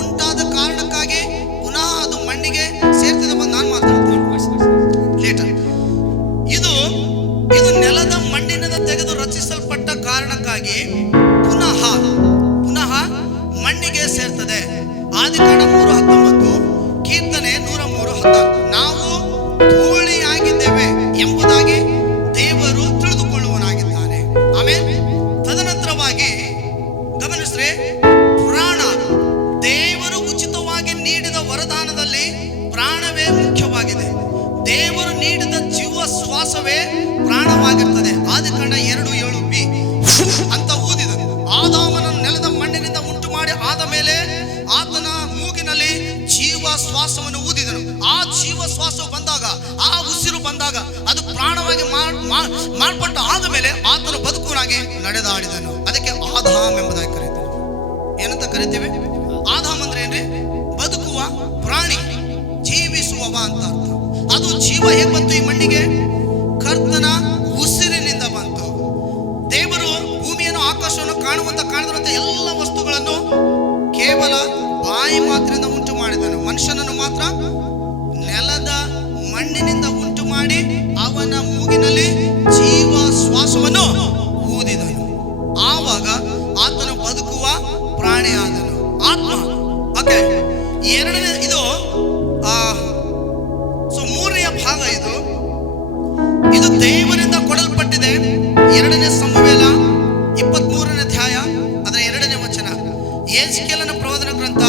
ಉಂಟಾದ ಕಾರಣಕ್ಕಾಗಿ ಪುನಃ ಅದು ಮಣ್ಣಿಗೆ ಸೇರ್ತದೆ ಎಂಬುದು ನಾನು ಮಾತಾಡ್ತೇನೆ ಲೇಟರ್. ಇದು ನೆಲದ ಮಣ್ಣಿನಿಂದ ತೆಗೆದು ರಚಿಸಲ್ಪಟ್ಟ ಕಾರಣಕ್ಕಾಗಿ ಶ್ವಾಸವೇ ಪ್ರಾಣವಾಗಿರ್ತದೆ. ಆದಿಕಾಂಡ 2:7b ಅಂತ ಊದಿದನು. ಆದಾಮನನ್ನು ನೆಲದ ಮಣ್ಣಿನಿಂದ ಉಂಟು ಮಾಡಿ ಆದ ಮೇಲೆ ಆತನ ಮೂಗಿನಲ್ಲಿ ಜೀವ ಶ್ವಾಸವನ್ನು ಊದಿದನು. ಆ ಜೀವ ಶ್ವಾಸವು ಬಂದಾಗ, ಆ ಉಸಿರು ಬಂದಾಗ ಅದು ಪ್ರಾಣವಾಗಿ ಮಾರ್ಪಟ್ಟ ಆದ ಮೇಲೆ ಆತನು ಬದುಕುವನಾಗಿ ನಡೆದಾಡಿದನು. ಅದಕ್ಕೆ ಆದಾಮ್ ಎಂಬುದಾಗಿ ಕರೀತಾರೆ. ಏನಂತ ಕರಿತೇವೆ? ಆದಾಮ್ ಅಂದ್ರೆ ಏನ್ರಿ? ಬದುಕುವ ಪ್ರಾಣಿ, ಜೀವಿಸುವವ ಅಂತ ಅರ್ಥ. ಅದು ಜೀವ ಹೇಗೆ ಬಂತು ಈ ಮಣ್ಣಿಗೆ? ಕರ್ತನ ಉಸಿರಿನಿಂದ ಬಂತು. ದೇವರು ಭೂಮಿಯನ್ನು, ಆಕಾಶವನ್ನು ಕಾಣದಿರುವಂತ ಎಲ್ಲ ವಸ್ತುಗಳನ್ನು ಕೇವಲ ಬಾಯಿ ಮಾತ್ರದಿಂದ ಉಂಟು ಮಾಡಿದನು. ಮನುಷ್ಯನನ್ನು ಮಾತ್ರ ನೆಲದ ಮಣ್ಣಿನಿಂದ ಉಂಟು ಮಾಡಿ ಅವನ ಮೂಗಿನಲ್ಲಿ ಜೀವ ಶ್ವಾಸವನ್ನು ಊದಿದನು. ಆವಾಗ ಆತನು ಬದುಕುವ ಪ್ರಾಣಿ ಆದನು, ಆತ್ಮ. ಓಕೆ, ಎರಡನೇ ಇದು ಮೂರನೆಯ ಭಾಗ. ಇದು ದೇವರಿಂದ ಕೊಡಲ್ಪಟ್ಟಿದೆ. 2ನೇ ಸಮುವೇಲ 23ನೇ ಅಧ್ಯಾಯ ಅದರ 2ನೇ ವಚನ. ಯೆಜ್ಕೇಲನ ಪ್ರವಾದನ ಗ್ರಂಥ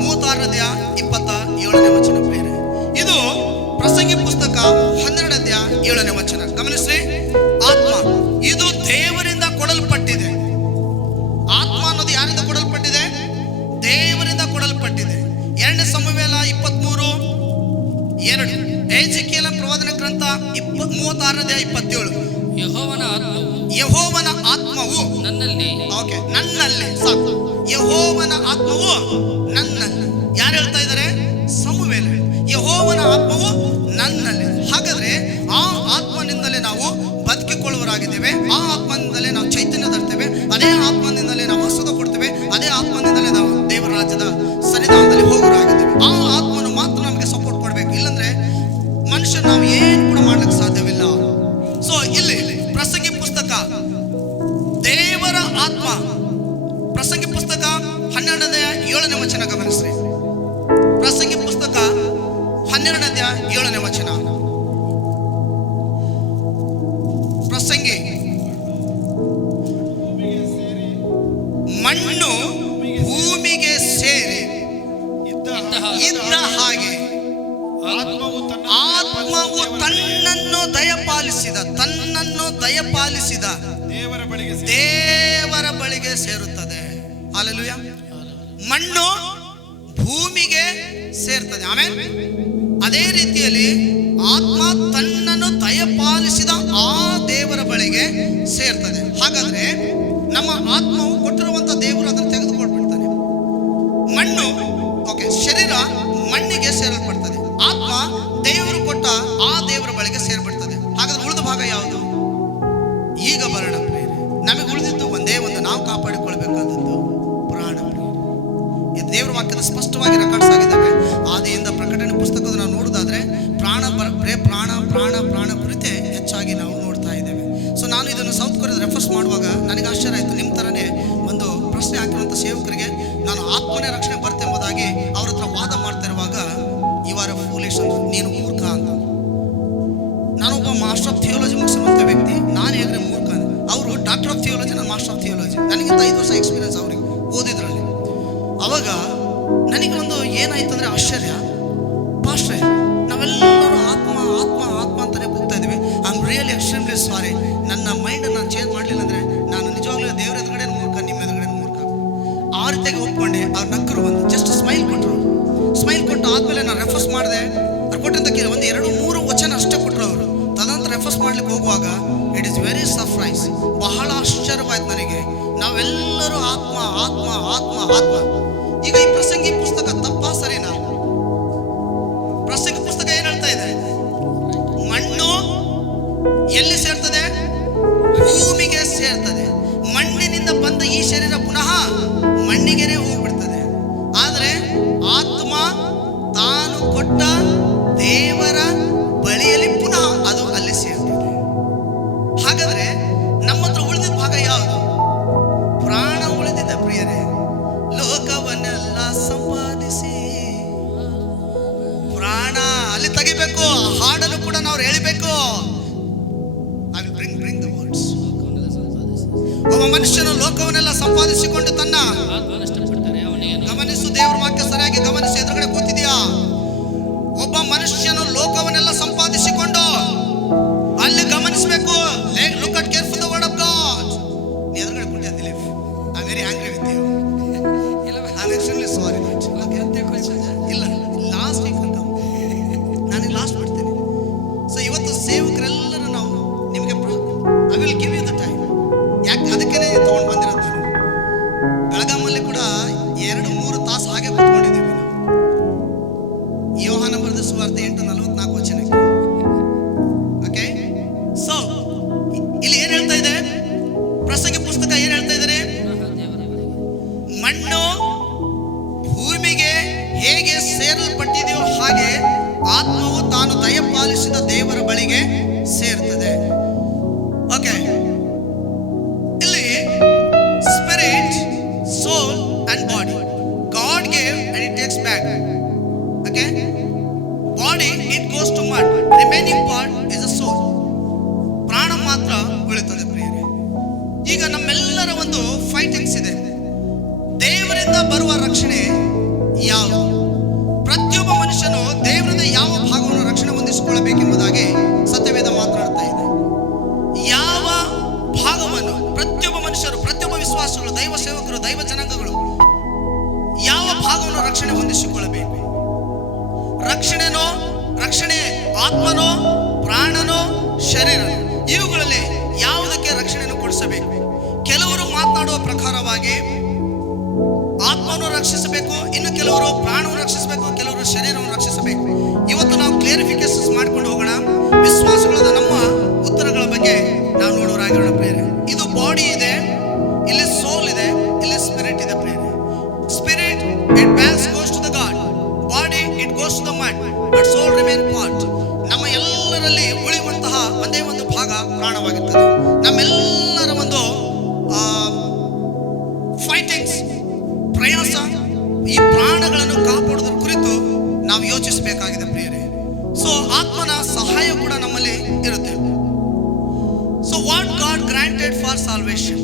36ನೇ ಅಧ್ಯಾಯ 27ನೇ ವಚನ. ಪ್ರಿಯರೇ, ಇದು ಪ್ರಸಂಗಿ ಪುಸ್ತಕ 12ನೇ ಅಧ್ಯಾಯ 7ನೇ ವಚನ. ಗಮನಿಸ್ರಿ, ಆತ್ಮ ಇದು ದೇವರಿಂದ ಕೊಡಲ್ಪಟ್ಟಿದೆ. ಆತ್ಮ ಅನ್ನೋದು ಯಾರಿಂದ ಕೊಡಲ್ಪಟ್ಟಿದೆ? ದೇವರಿಂದ ಕೊಡಲ್ಪಟ್ಟಿದೆ. 2ನೇ ಸಮುವೇಲ 23:2. ಯೆಜ್ಕೇಲನ ಪ್ರವಾದನ ಗ್ರಂಥ 36ನೇ ಅಧ್ಯಾಯ 27. ಯೆಹೋವನ ಆತ್ಮವು ನನ್ನಲ್ಲಿ. ಓಕೆ, ನನ್ನಲ್ಲಿ ಸಾಕು. ಯೆಹೋವನ ಆತ್ಮವು ನನ್ನಲ್ಲಿ. ಯಾರು ಹೇಳ್ತಾ ಇದ್ದಾರೆ? ಸಮುವೇಲ. ಯೆಹೋವನ ಆತ್ಮವು ನನ್ನಲ್ಲಿ. ಹಾಗಾದ್ರೆ ಆ ಆತ್ಮನಿಂದಲೇ ನಾವು ಬದುಕಿಕೊಳ್ಳುವರಾಗಿದ್ದೇವೆ. ಆ ಆತ್ಮನಿಂದಲೇ ನಾವು ಚೈತನ್ಯ ತರ್ತೇವೆ. ಅದೇ ಆತ್ಮನಿಂದಲೇ ನಾವು ಹೊಸದ ಕೊಡ್ತೇವೆ. ಅದೇ ಆತ್ಮನಿಂದಲೇ ನಾವು ದೇವರ ರಾಜ್ಯದ ಸನ್ನಿಧಾನದಲ್ಲಿ ಹೋಗುವರಾಗಿದ್ದೇವೆ. ಆ ಆತ್ಮನು ಮಾತ್ರ ನಮಗೆ ಸಪೋರ್ಟ್ ಕೊಡಬೇಕು. ಇಲ್ಲಂದ್ರೆ ಮನುಷ್ಯರು ನಾವು ಏನು ಕೂಡ ಮಾಡ್ಲಿಕ್ಕೆ ಸಾಧ್ಯವಿಲ್ಲ. ಸೊ ಇಲ್ಲಿ ಪ್ರಸಂಗಿ ಪುಸ್ತಕ ದೇವರ ಆತ್ಮ, ಪ್ರಸಂಗಿ ಪುಸ್ತಕ 12ನೇ ಅಧ್ಯಾಯ 7ನೇ ವಚನ. ಗಮನಿಸ್ರಿ, ಪ್ರಸಂಗಿ ಪುಸ್ತಕ 12ನೇ ಅಧ್ಯಾಯ 7ನೇ ವಚನ. ಪ್ರಸಂಗಿ, ಮಣ್ಣು ಭೂಮಿಗೆ ಸೇರಿ ಇದ್ದ ಹಾಗೆ ಆತ್ಮವು ತನ್ನನ್ನು ದಯಪಾಲಿಸಿದ ದೇವರ ಬಳಿಗೆ ಸೇರುತ್ತದೆ. ಹಲ್ಲೆಲೂಯಾ. ಮಣ್ಣು ಭೂಮಿಗೆ ಸೇರ್ತದೆ. ಆಮೇಲೆ ಅದೇ ರೀತಿಯಲ್ಲಿ ಆತ್ಮ ತನ್ನನ್ನು ದಯಪಾಲಿಸಿದ ಆ ದೇವರ ಬಳಿಗೆ ಸೇರ್ತದೆ. ಹಾಗಾದ್ರೆ ನಮ್ಮ ಆತ್ಮವು ಕೊಟ್ಟಿರುವಂತ ದೇವರು ಅದನ್ನು ತೆಗೆದುಕೊಳ್ಬಿಡ್ತಾನೆ. ಮಣ್ಣು, ಓಕೆ, ಶರೀರ ಮಣ್ಣಿಗೆ ಸೇರಲ್ಪಡ್ತದೆ. ಆತ್ಮ ದೇವರು ಕೊಟ್ಟ ಆ ದೇವರ ಬಳಿಗೆ ಸೇರ್ಬಿಡ್ತದೆ. ಹಾಗಾದ್ರೆ ಉಳಿದ ಭಾಗ ಯಾವುದು? ಈಗ ಬರೋಣ ಪ್ರಿಯರೇ. ನಮಗೆ ಉಳಿದಿದ್ದು ಒಂದೇ ಒಂದು, ನಾವು ಕಾಪಾಡಿಕೊಳ್ಬೇಕಾದದ್ದು ಪ್ರಾಣ. ಇದು ದೇವರ ವಾಕ್ಯದ ಸ್ಪಷ್ಟವಾಗಿ ರೆಕಾರ್ಡ್ಸ್ ಆಗಿದ್ದಾವೆ. ಆದಿಯಿಂದ ಪ್ರಕಟಣೆ ಪುಸ್ತಕದ ನಾವು ನೋಡೋದಾದ್ರೆ ಪ್ರಾಣ ಕುರಿತೇ ಹೆಚ್ಚಾಗಿ ನಾವು ನೋಡ್ತಾ ಇದ್ದೇವೆ. ಸೊ ನಾನು ಇದನ್ನು ಸೌತ್ ಕೊರಿಯಾದ ರೆಫರ್ಸ್ ಮಾಡುವಾಗ ನನಗೆ ಆಶ್ಚರ್ಯ ಆಯಿತು. ನಿಮ್ಮ ಥರನೇ ಒಂದು ಪ್ರಶ್ನೆ ಹಾಕಿರುವಂಥ ಸೇವಕರಿಗೆ ನಾನು ಆತ್ಮನೇ ರಕ್ಷಣೆ ಬರ್ತೇಂಬುದಾಗಿ ಅವ್ರ ಹತ್ರ ವಾದ ಮಾಡ್ತಿರುವಾಗ, ಇವರ ಫೂಲಿಶ್ ಅಂತ, ನೀನು ಮೂರ್ಖ ಅಂತ. ನಾನೊಬ್ಬ ಮಾಸ್ಟರ್ ಆಫ್ ಥಿಯೋಲಜಿ ಮುಗಿಸಿರುವಂಥ ವ್ಯಕ್ತಿ, ನಾನು ಹೇಗೆ ಮೂರ್ಖ? ಅವರು ಡಾಕ್ಟರ್ ಆಫ್ ಥಿಯೋಲಜಿ, ನಾನು ಮಾಸ್ಟರ್ ಆಫ್ ಥಿಯೋಲಜಿ. ನನಗಿಂತ 5 ವರ್ಷ ಎಕ್ಸ್ಪೀರಿಯನ್ಸ್ ಅವ್ರಿಗೆ ಓದಿದ್ರಲ್ಲಿ. ಅವಾಗ ನನಗೆ ಒಂದು ಏನಾಯ್ತು ಅಂದರೆ ಆಶ್ಚರ್ಯ. ಪಾಸ್ಟ್ರೇ, ನಾವೆಲ್ಲರೂ ಆತ್ಮ ಆತ್ಮ ಆತ್ಮ ಅಂತಲೇ ಹೋಗ್ತಾ ಇದ್ದೀವಿ. I am really extremely sorry. ನನ್ನ ಮೈಂಡನ್ನು ನಾನು ಚೇಂಜ್ ಮಾಡಲಿಲ್ಲ ಅಂದರೆ ನಾನು ನಿಜವಾಗ್ಲೂ ದೇವರ ಎದುರುಗಡೆ ಮೂರ್ಖ, ನಿಮ್ಮ ಎದುರುಗಡೆ ಮೂರ್ಖ. ಆ ರೀತಿಯಾಗಿ ಒಪ್ಕೊಂಡೆ. ಅವ್ರು ನಕ್ಕರು, ಒಂದು ಜಸ್ಟ್ ಸ್ಮೈಲ್ ಕೊಟ್ಟರು. ಸ್ಮೈಲ್ ಕೊಟ್ಟು ಆದಮೇಲೆ ನಾನು ರೆಫರ್ಸ್ ಮಾಡಿದೆ. ಅವ್ರು ಕೊಟ್ಟಿದ್ದಕ್ಕೆ 1, 2, 3 ವಚನ ಅಷ್ಟೇ ಕೊಟ್ಟರು ಅವರು. ತದನಂತರ ರೆಫರ್ಸ್ ಮಾಡ್ಲಿಕ್ಕೆ ಹೋಗುವಾಗ ಇಟ್ ಈಸ್ ವೆರಿ ಸರ್ಪ್ರೈಸ್. ಬಹಳ ಆಶ್ಚರ್ಯವಾಯ್ತು ನನಗೆ. ನಾವೆಲ್ಲರೂ ಆತ್ಮ ಆತ್ಮ ಆತ್ಮ ಆತ್ಮ. ಈಗ ಈ ಪ್ರಸಂಗಿ ಪುಸ್ತಕ ತಪ್ಪಾ ಸರಿನಾ? ಪ್ರಸಂಗಿ ಪುಸ್ತಕ ಏನ್ ಹೇಳ್ತಾ ಇದೆ? ಮಣ್ಣು ಎಲ್ಲಿ ಸೇರ್ತದೆ? ಭೂಮಿಗೆ ಸೇರ್ತದೆ. ಮಣ್ಣಿನಿಂದ ಬಂದ ಈ ಶರೀರ ಪುನಃ ಮಣ್ಣಿಗೆನೇ ಹೋಗ್ಬಿಡ್ತದೆ. ಆದರೆ ಆತ್ಮ ತಾನು ಕೊಟ್ಟ ದೇವರ ಬಳಿಯಲ್ಲಿ ಪುನಃ ಅದು ಅಲ್ಲಿ ಸೇರ್ತದೆ. ಹಾಗಾದ್ರೆ ನಮ್ಮ ಹತ್ರ ಉಳಿದಿದ್ದ ಭಾಗ ಯಾವುದು? ಪ್ರಾಣ ಉಳಿದಿದೆ ಪ್ರಿಯರೇ. ಲೋಕವನ್ನೆಲ್ಲ ಸಂಪಾದಿಸಿ ಪ್ರಾಣ ಅಲ್ಲಿ ತೆಗಿಬೇಕು. ಹಾಡನ್ನು ಕೂಡ ನಾವು ಹೇಳಿಬೇಕು. I will bring the words. ಒಬ್ಬ ಮನುಷ್ಯನು ಲೋಕವನ್ನೆಲ್ಲ ಸಂಪಾದಿಸಿಕೊಂಡು ತನ್ನ ಗಮನಿಸು, ದೇವರ ವಾಕ್ಯ ಸರಿಯಾಗಿ ಗಮನಿಸಿ. ಎದುರುಗಡೆ ಕೂತಿದ್ಯಾ? ಒಬ್ಬ ಮನುಷ್ಯನು ಲೋಕವನ್ನೆಲ್ಲ ಸಂಪಾದಿಸಿಕೊಂಡು ಅಲ್ಲಿ Dilip. I'm very angry with you. I'm extremely sorry. ಇಲ್ಲ ಲಾಸ್ಟ್ ವೀಕ್ ಅಂತ ನಾನು ಲಾಸ್ಟ್ ಬಿಡ್ತೇನೆ. ಸೊ ಇವತ್ತು ಸೇವಕರೆಲ್ಲರೂ ನಾವು ನಿಮಗೆ I will give you the time. ಯಾಕೆ ಅದಕ್ಕೇ ತೊಗೊಂಡು ಬಂದಿರೋದು ನಾನು. ಬೆಳಗಾಮಲ್ಲಿ ಕೂಡ 2-3 ತಾಸು ಹಾಗೆ ಕೂತ್ಕೊಂಡಿದ್ದೀವಿ ನಾವು. ಯೋಹಾನ ಬರೆದ ಸುವಾರ್ತೆ 8:44 ವಚನಕ್ಕೆ. ಓಕೆ, ಸೊ ಇಲ್ಲಿ ಏನು ಹೇಳ್ತಾ ಇದೆ? ಪ್ರಸಂಗಿ ಪುಸ್ತಕ ಏನು ಹೇಳ್ತಾ ಇದ್ದಾರೆ? ಮಣ್ಣು ಭೂಮಿಗೆ ಹೇಗೆ ಸೇರಲ್ಪಟ್ಟಿದೆಯೋ ಹಾಗೆ ಆತ್ಮವು ತಾನು ದಯಪಾಲಿಸಿದ ದೇವರ ಬಳಿಗೆ ಸೇರ್ತದೆ. ಓಕೆ, ಇಲ್ಲಿ spirit, soul and body. God gave and it takes back. Okay, body it goes to mud, remaining part is a soul. ಪ್ರಾಣ ಮಾತ್ರ ಉಳಿತದೆ ಪ್ರಿಯರೇ. ಈಗ ನಮ್ಮೆಲ್ಲರ ಒಂದು ಫೈಟಿಂಗ್ಸ್ ಇದೆ. ದೇವರಿಂದ ಬರುವ ರಕ್ಷಣೆ ಯಾವುದು? ಪ್ರತಿಯೊಬ್ಬ ಮನುಷ್ಯನು ದೇವರಿಂದ ಯಾವ ಭಾಗವನ್ನು ರಕ್ಷಣೆ ಹೊಂದಿಸಿಕೊಳ್ಳಬೇಕೆಂಬುದಾಗಿ ಸತ್ಯವೇದ ಮಾತನಾಡ್ತಾ ಇದೆ. ಯಾವ ಭಾಗವನ್ನು ಪ್ರತಿಯೊಬ್ಬ ಮನುಷ್ಯರು, ಪ್ರತಿಯೊಬ್ಬ ವಿಶ್ವಾಸಗಳು, ದೈವ ಸೇವಕರು, ದೈವ ಜನಾಂಗಗಳು ಯಾವ ಭಾಗವನ್ನು ರಕ್ಷಣೆ ಹೊಂದಿಸಿಕೊಳ್ಳಬೇಕು? ರಕ್ಷಣೆ ಆತ್ಮನೋ, ಪ್ರಾಣನೋ, ಶರೀರನೋ, ಇವುಗಳಲ್ಲಿ ಯಾವುದಕ್ಕೆ ರಕ್ಷಣೆಯನ್ನು ಕೊಡಿಸಬೇಕು? ಕೆಲವರು ಮಾತನಾಡುವ ಪ್ರಕಾರವಾಗಿ ಆತ್ಮವನ್ನು ರಕ್ಷಿಸಬೇಕು, ಇನ್ನು ಕೆಲವರು ಪ್ರಾಣವನ್ನು ರಕ್ಷಿಸಬೇಕು, ಕೆಲವರು ಶರೀರವನ್ನು ರಕ್ಷಿಸಬೇಕು. ಇವತ್ತು ನಾವು ಕ್ಲಿಯರಿಫಿಕೇಶನ್ಸ್ ಮಾಡ್ಕೊಂಡು ಹೋಗೋಣ. ವಿಶ್ವಾಸಗಳಾದ ನಮ್ಮ ಉತ್ತರಗಳ ಬಗ್ಗೆ ನಾವು ನೋಡೋರಾಗಿರೋಣ ಪ್ರೇರೆ. ಇದು ಬಾಡಿ ಇದೆ, ಇಲ್ಲಿ ಸೋಲ್ ಇದೆ, ಇಲ್ಲಿ ಸ್ಪಿರಿಟ್ ಇದೆ ಪ್ರೇರೆ. Spirit it backs goes to the God, body it goes to the mud, but soul remain part. ನಮ್ಮ ಎಲ್ಲರಲ್ಲಿ ಉಳಿಯುವಂತಹ ಒಂದೇ ಒಂದು ಭಾಗ ಪ್ರಾಣವಾಗಿರ್ತದೆ. ನಮ್ಮೆಲ್ಲರ ಒಂದು ಫೈಟಿಂಗ್ಸ್, ಪ್ರಯಾಸ, ಈ ಪ್ರಾಣಗಳನ್ನು ಕಾಪಾಡೋದ್ರ ಕುರಿತು ನಾವು ಯೋಚಿಸಬೇಕಾಗಿದೆ ಪ್ರಿಯರೇ. ಸೊ ಆತ್ಮನ ಸಹಾಯ ಕೂಡ ನಮ್ಮಲ್ಲಿ ಇರುತ್ತೆ. So what god granted for salvation.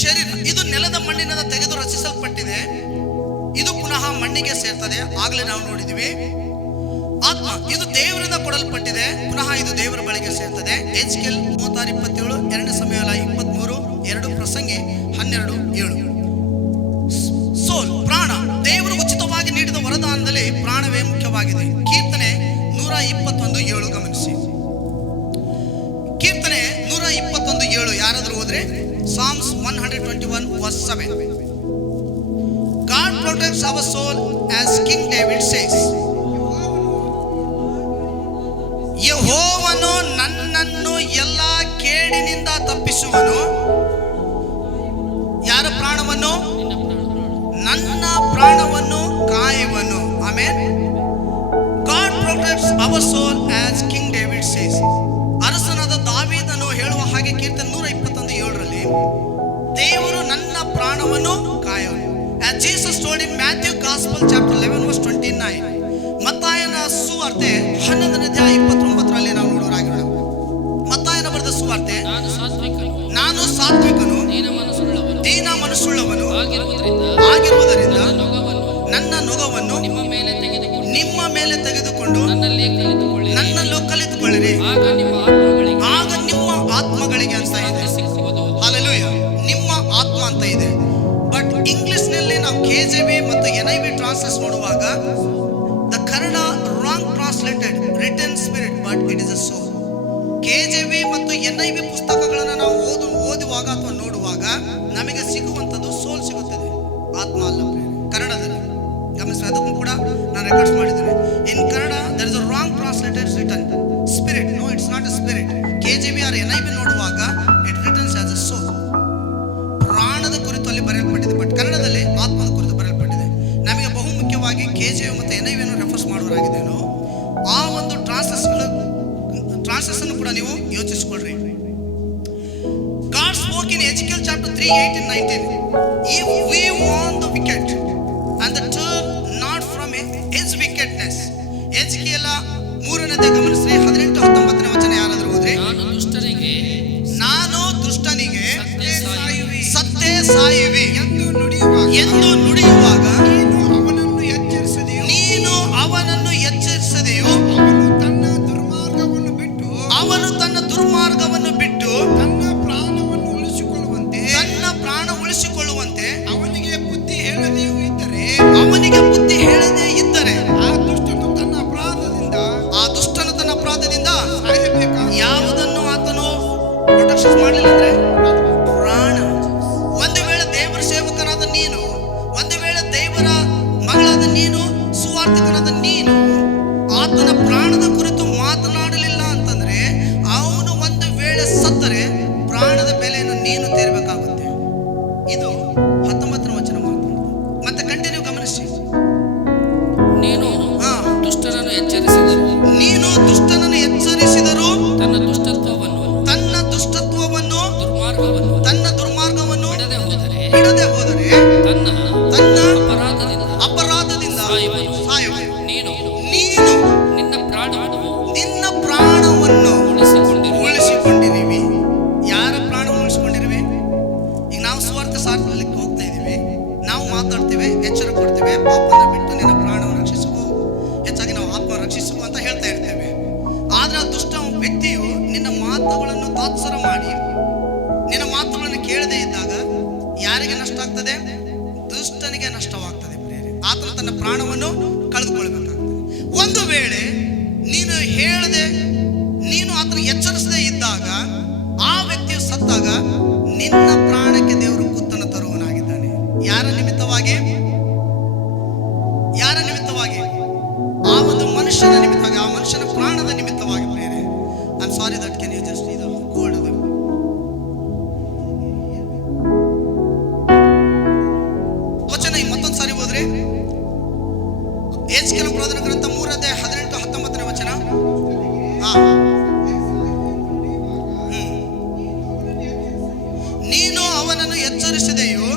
ಶರೀರ ಇದು ನೆಲದ ಮಣ್ಣಿನಿಂದ ತೆಗೆದು ರಚಿಸಲ್ಪಟ್ಟಿದೆ, ಇದು ಪುನಃ ಮಣ್ಣಿಗೆ ಸೇರ್ತದೆ. ಆಗಲೇ ನಾವು ನೋಡಿದ್ವಿ. ಆತ್ಮ ಇದು ದೇವರಿಂದ ಕೊಡಲ್ಪಟ್ಟಿದೆ, ಪುನಃ ಇದು ದೇವರ ಬಳಿಗೆ ಸೇರ್ತದೆ. ಎಜ್ಕೇಲ್ 36:27, 2 ಸಮುವೇಲ 23:2, ಪ್ರಸಂಗಿ 12:7. ಸೋಲ್, ಪ್ರಾಣ, ದೇವರು ಉಚಿತವಾಗಿ ನೀಡಿದ ವರದಾನದಲ್ಲಿ ಪ್ರಾಣವೇ ಮುಖ್ಯವಾಗಿದೆ. ಕೀರ್ತನೆ 121:7 ಗಮನಿಸಿ. ಕೀರ್ತನೆ 121:7 ಯಾರಾದರೂ ಹೋದ್ರೆ, Psalms 121:7. God protects our soul as King David says. ಯೆಹೋವನು ನನ್ನನ್ನು ಎಲ್ಲ ಕೇಡಿನಿಂದ ತಪ್ಪಿಸುವನು. ಯಾರ ಪ್ರಾಣವನ್ನು? ನನ್ನ ಪ್ರಾಣವನ್ನು ಕಾಯುವನು. Amen. God protects our soul as King David says. ಅರಸನಾದ ದಾವೀದನು ಹೇಳುವ ಹಾಗೆ ಕೀರ್ತನೆ 121:7 ದೇವರು ನನ್ನ ಪ್ರಾಣವನ್ನು ಕಾಯುವನು. As Jesus told in Matthew Gospel chapter 11:29. ಮತ್ತಾಯನ ಸುವಾರ್ತೆ 11:29 ನಾವು ನೋಡೋರಾಗಿರೋಣ. ಮತ್ತಾಯನ ಬರೆದ ಸುವಾರ್ತೆ, ನಾನು ಸಾತ್ವಿಕನು, ದೀನ ಮನಸ್ಸುಳ್ಳವನು ಆಗಿರುವುದರಿಂದ ನನ್ನ ನೊಗವನ್ನು ನಿಮ್ಮ ಮೇಲೆ ತೆಗೆದುಕೊಂಡು ನನ್ನಲ್ಲೂ ಕಲಿತುಕೊಳ್ಳಿರಿ, ಆಗ ನಿಮ್ಮ ಆತ್ಮಗಳಿಗೆ ಅಂತ ಇದೆ. ಹಲ್ಲೆಲೂಯ, ನಿಮ್ಮ ಆತ್ಮ ಅಂತ ಇದೆ. ಬಟ್ ಇಂಗ್ಲಿಷ್ ನಲ್ಲಿ ನಾವು KJV ಮತ್ತು NIV ಟ್ರಾನ್ಸ್ಲೇಟ್ ಮಾಡುವಾಗ the Kannada wrong translated written spirit, but it is a soul. KJV ಮತ್ತು NIV ಪುಸ್ತಕಗಳನ್ನು ನಾವು ಓದುವಾಗ ಅಥವಾ ನೋಡುವಾಗ ನಮಗೆ ಸಿಗುವಂಥದ್ದು ಸೋಲ್ ಸಿಗುತ್ತದೆ, ಆತ್ಮ ಅಲ್ಲ. ಕನ್ನಡದಲ್ಲಿ ಗಮನಿಸಿ, ಅದಕ್ಕೂ ಕೂಡ ನಾನು ರೆಕಾರ್ಡ್ಸ್ ಮಾಡಿದ್ದೇನೆ. ಇನ್ Kannada there is a wrong translated written spirit. No, it's not a spirit. KJV or NIV ನೋಡುವಾಗ it written as a soul. ಪ್ರಾಣದ ಕುರಿತು ಅಲ್ಲಿ ಬರೆಯಲ್ಪಟ್ಟಿದೆ, ಬಟ್ ಕನ್ನಡದಲ್ಲಿ ಆತ್ಮದ ಕುರಿತು ಬರೆಯಲ್ಪಟ್ಟಿದೆ. ನಮಗೆ ಬಹುಮುಖ್ಯವಾಗಿ KJV ಮತ್ತು NIV ಅನ್ನು ರೆಫರ್ಸ್ ಮಾಡೋರಾಗಿದ್ದೇನೋ ಆ ಒಂದು ಟ್ರಾನ್ಸ್ಲೇಷನ್ ಕೂಡ ನೀವು ಯೋಚಿಸಿಕೊಳ್ಳ್ರಿ. God spoke in Ezekiel chapter 3:18-19. If we want the wicked and the turn not from his wickedness. ಎಜ್ಕೇಲ 3ನೇ ಗಮನಿಸಿ 18-19 ವಚನ ಯಾರಾದರೂ ಹೋದ್ರೆ, ನಾನು ದುಷ್ಟನಿಗೆ ಸತ್ತೇ ಸಾಯುವಿ ಎಂದು ನುಡಿಯುವಾಗ ನೀನು ಅವನನ್ನು ಎಚ್ಚರಿಸದೆಯೋ ಅವನು ತನ್ನ ದುರ್ಮಾರ್ಗವನ್ನು ಬಿಟ್ಟು ಇದು 19ನೇ ವಚನ ಮಾತನಾಡ್ತದೆ. ಮತ್ತೆ ಕಂಟಿನ್ಯೂ ಗಮನಿಸಿ. ನೀನು ದುಷ್ಟರನ್ನು ಎಚ್ಚರಿಸಿದರು, ನೀನು ದುಷ್ಟನನ್ನು ಎಚ್ಚರಿಸಿದರು, ತನ್ನ ದುಷ್ಟತ್ವವನ್ನು ತನ್ನ ದುರ್ಮಾರ್ಗವನ್ನು ಬಿಡದೆ ಹೋದರೆ ತನ್ನ ಅಪರಾಧದಿಂದ ಸಾಯುವನು. ನೀನು ನಿನ್ನ ಪ್ರಾಣವನ್ನು ಉಳಿಸಿಕೊಂಡಿರುವಿ. ಯಾರ ಪ್ರಾಣ ಉಳಿಸಿಕೊಂಡಿರುವಿ? ಈಗ ನಾವು ಸುವಾರ್ತೆ ಸಾರಲಿಕ್ಕೆ ಹೋಗ್ತಾ ಇದ್ದೀವಿ, ನಾವು ಮಾತಾಡ್ತೇವೆ, ಎಚ್ಚರ ಕೊಡ್ತೇವೆ, ಪಾಪನ ಬಿಟ್ಟು ನಿನ್ನ ಪ್ರಾಣವನ್ನು ರಕ್ಷಿಸುವ, ಹೆಚ್ಚಾಗಿ ನಾವು ಆತ್ಮ ರಕ್ಷಿಸುವ ಅಂತ ಹೇಳ್ತಾ ಇರ್ತೇವೆ. ಆದ್ರೆ ಆ ದುಷ್ಟ ವ್ಯಕ್ತಿಯು ನಿನ್ನ ಮಾತುಗಳನ್ನು ತಾತ್ಸರ ಮಾಡಿ ನಿನ್ನ ಮಾತುಗಳನ್ನು ಕೇಳದೇ ಇದ್ದಾಗ ಯಾರಿಗೆ ನಷ್ಟ ಆಗ್ತದೆ? ದುಷ್ಟನಿಗೆ ನಷ್ಟವಾಗ್ತದೆ ಪ್ರಿಯರೇ. ಆತನು ತನ್ನ ಪ್ರಾಣವನ್ನು ಕಳೆದುಕೊಳ್ಬೇಕಾಗ್ತದೆ. ಒಂದು ವೇಳೆ ನೀನು ಹೇಳದೆ, ನೀನು ಆತನ ಎಚ್ಚರಿಸದೇ ಇದ್ದಾಗ ಆ ವ್ಯಕ್ತಿಯು ಸತ್ತಾಗ ನಿನ್ನ ಪ್ರಾಣಕ್ಕೆ ದೇವರು ಕುತ್ತನ್ನು ತರುವನಾಗಿದ್ದಾನೆ. ಯಾರ ನಿಮಿತ್ತವಾಗಿ? ಆ ಒಂದು ಮನುಷ್ಯನ ನಿಮಿತ್ತವಾಗಿ, ಆ ಮನುಷ್ಯನ ಪ್ರಾಣದ ನಿಮಿತ್ತವಾಗಿ ಪ್ರಿಯರೇ. I am sorry that can you just ಇದು ಕೋಲ್ಡ್ ಅದು ವಚನ ಮತ್ತೊಂದು ಸಾರಿ ಹೋದ್ರೆ ಯೆಹೆಜ್ಕೇಲನ ಪ್ರವಾದನ ಗ್ರಂಥ 3:18-19 ವಚನ. ನೀನು ಅವನನ್ನು ಎಚ್ಚರಿಸಿದೆಯೋ,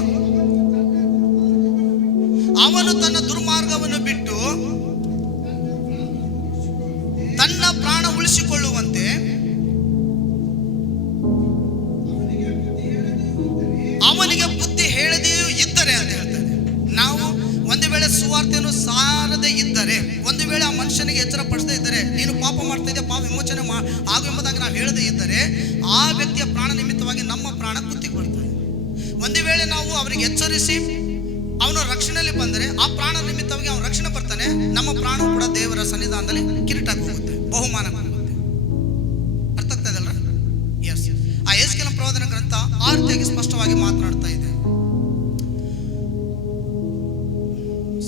ಅವನು ತನ್ನ ದುರ್ಮಾರ್ಗವನ್ನು ಬಿಟ್ಟು ತನ್ನ ಪ್ರಾಣ ಉಳಿಸಿಕೊಳ್ಳುವಂತೆ ಅವನಿಗೆ ಬುದ್ಧಿ ಹೇಳದೆಯೂ ಇದ್ದರೆ ಅಂತ ಹೇಳ್ತಾರೆ. ನಾವು ಒಂದು ವೇಳೆ ಸುವಾರ್ತೆಯನ್ನು ಸಾರದೆ ಇದ್ದರೆ, ಒಂದು ವೇಳೆ ಆ ಮನುಷ್ಯನಿಗೆ ಎಚ್ಚರ ಪಡಿಸದೇ ಇದ್ದರೆ, ನೀನು ಪಾಪ ಮಾಡ್ತಾ ಇದ್ದೆ, ಪಾಪ ವಿಮೋಚನೆ ಆಗು ಎಂಬುದಾಗಿ ನಾವು ಹೇಳದೇ ಇದ್ದರೆ ಆ ವ್ಯಕ್ತಿಯ ಪ್ರಾಣ ನಿಮಿತ್ತವಾಗಿ ನಮ್ಮ ಪ್ರಾಣ ಕುತ್ತಿಕೊಳ್ತದೆ. ಒಂದು ವೇಳೆ ನಾವು ಅವರಿಗೆ ಎಚ್ಚರಿಸಿ ಅವನು ರಕ್ಷಣೆಯಲ್ಲಿ ಬಂದರೆ ಆ ಪ್ರಾಣ ನಿಮಿತ್ತವಾಗಿ ಅವನು ರಕ್ಷಣೆ ಬರ್ತಾನೆ, ನಮ್ಮ ಪ್ರಾಣ ಕೂಡ ದೇವರ ಸನ್ನಿಧಾನದಲ್ಲಿ ಕಿರೀಟಕ್ಕೆ ಹೋಗುತ್ತೆ, ಬಹುಮಾನ ಹೋಗುತ್ತೆ. ಅರ್ಥ ಆಗ್ತಾ ಇದೆಲ್ಲ? ಎಸ್. ಆ ಯೆಹೆಜ್ಕೇಲನ ಪ್ರವಾದನ ಗ್ರಂಥ ಆ ರೀತಿಯಾಗಿ ಸ್ಪಷ್ಟವಾಗಿ ಮಾತನಾಡ್ತಾ ಇದೆ.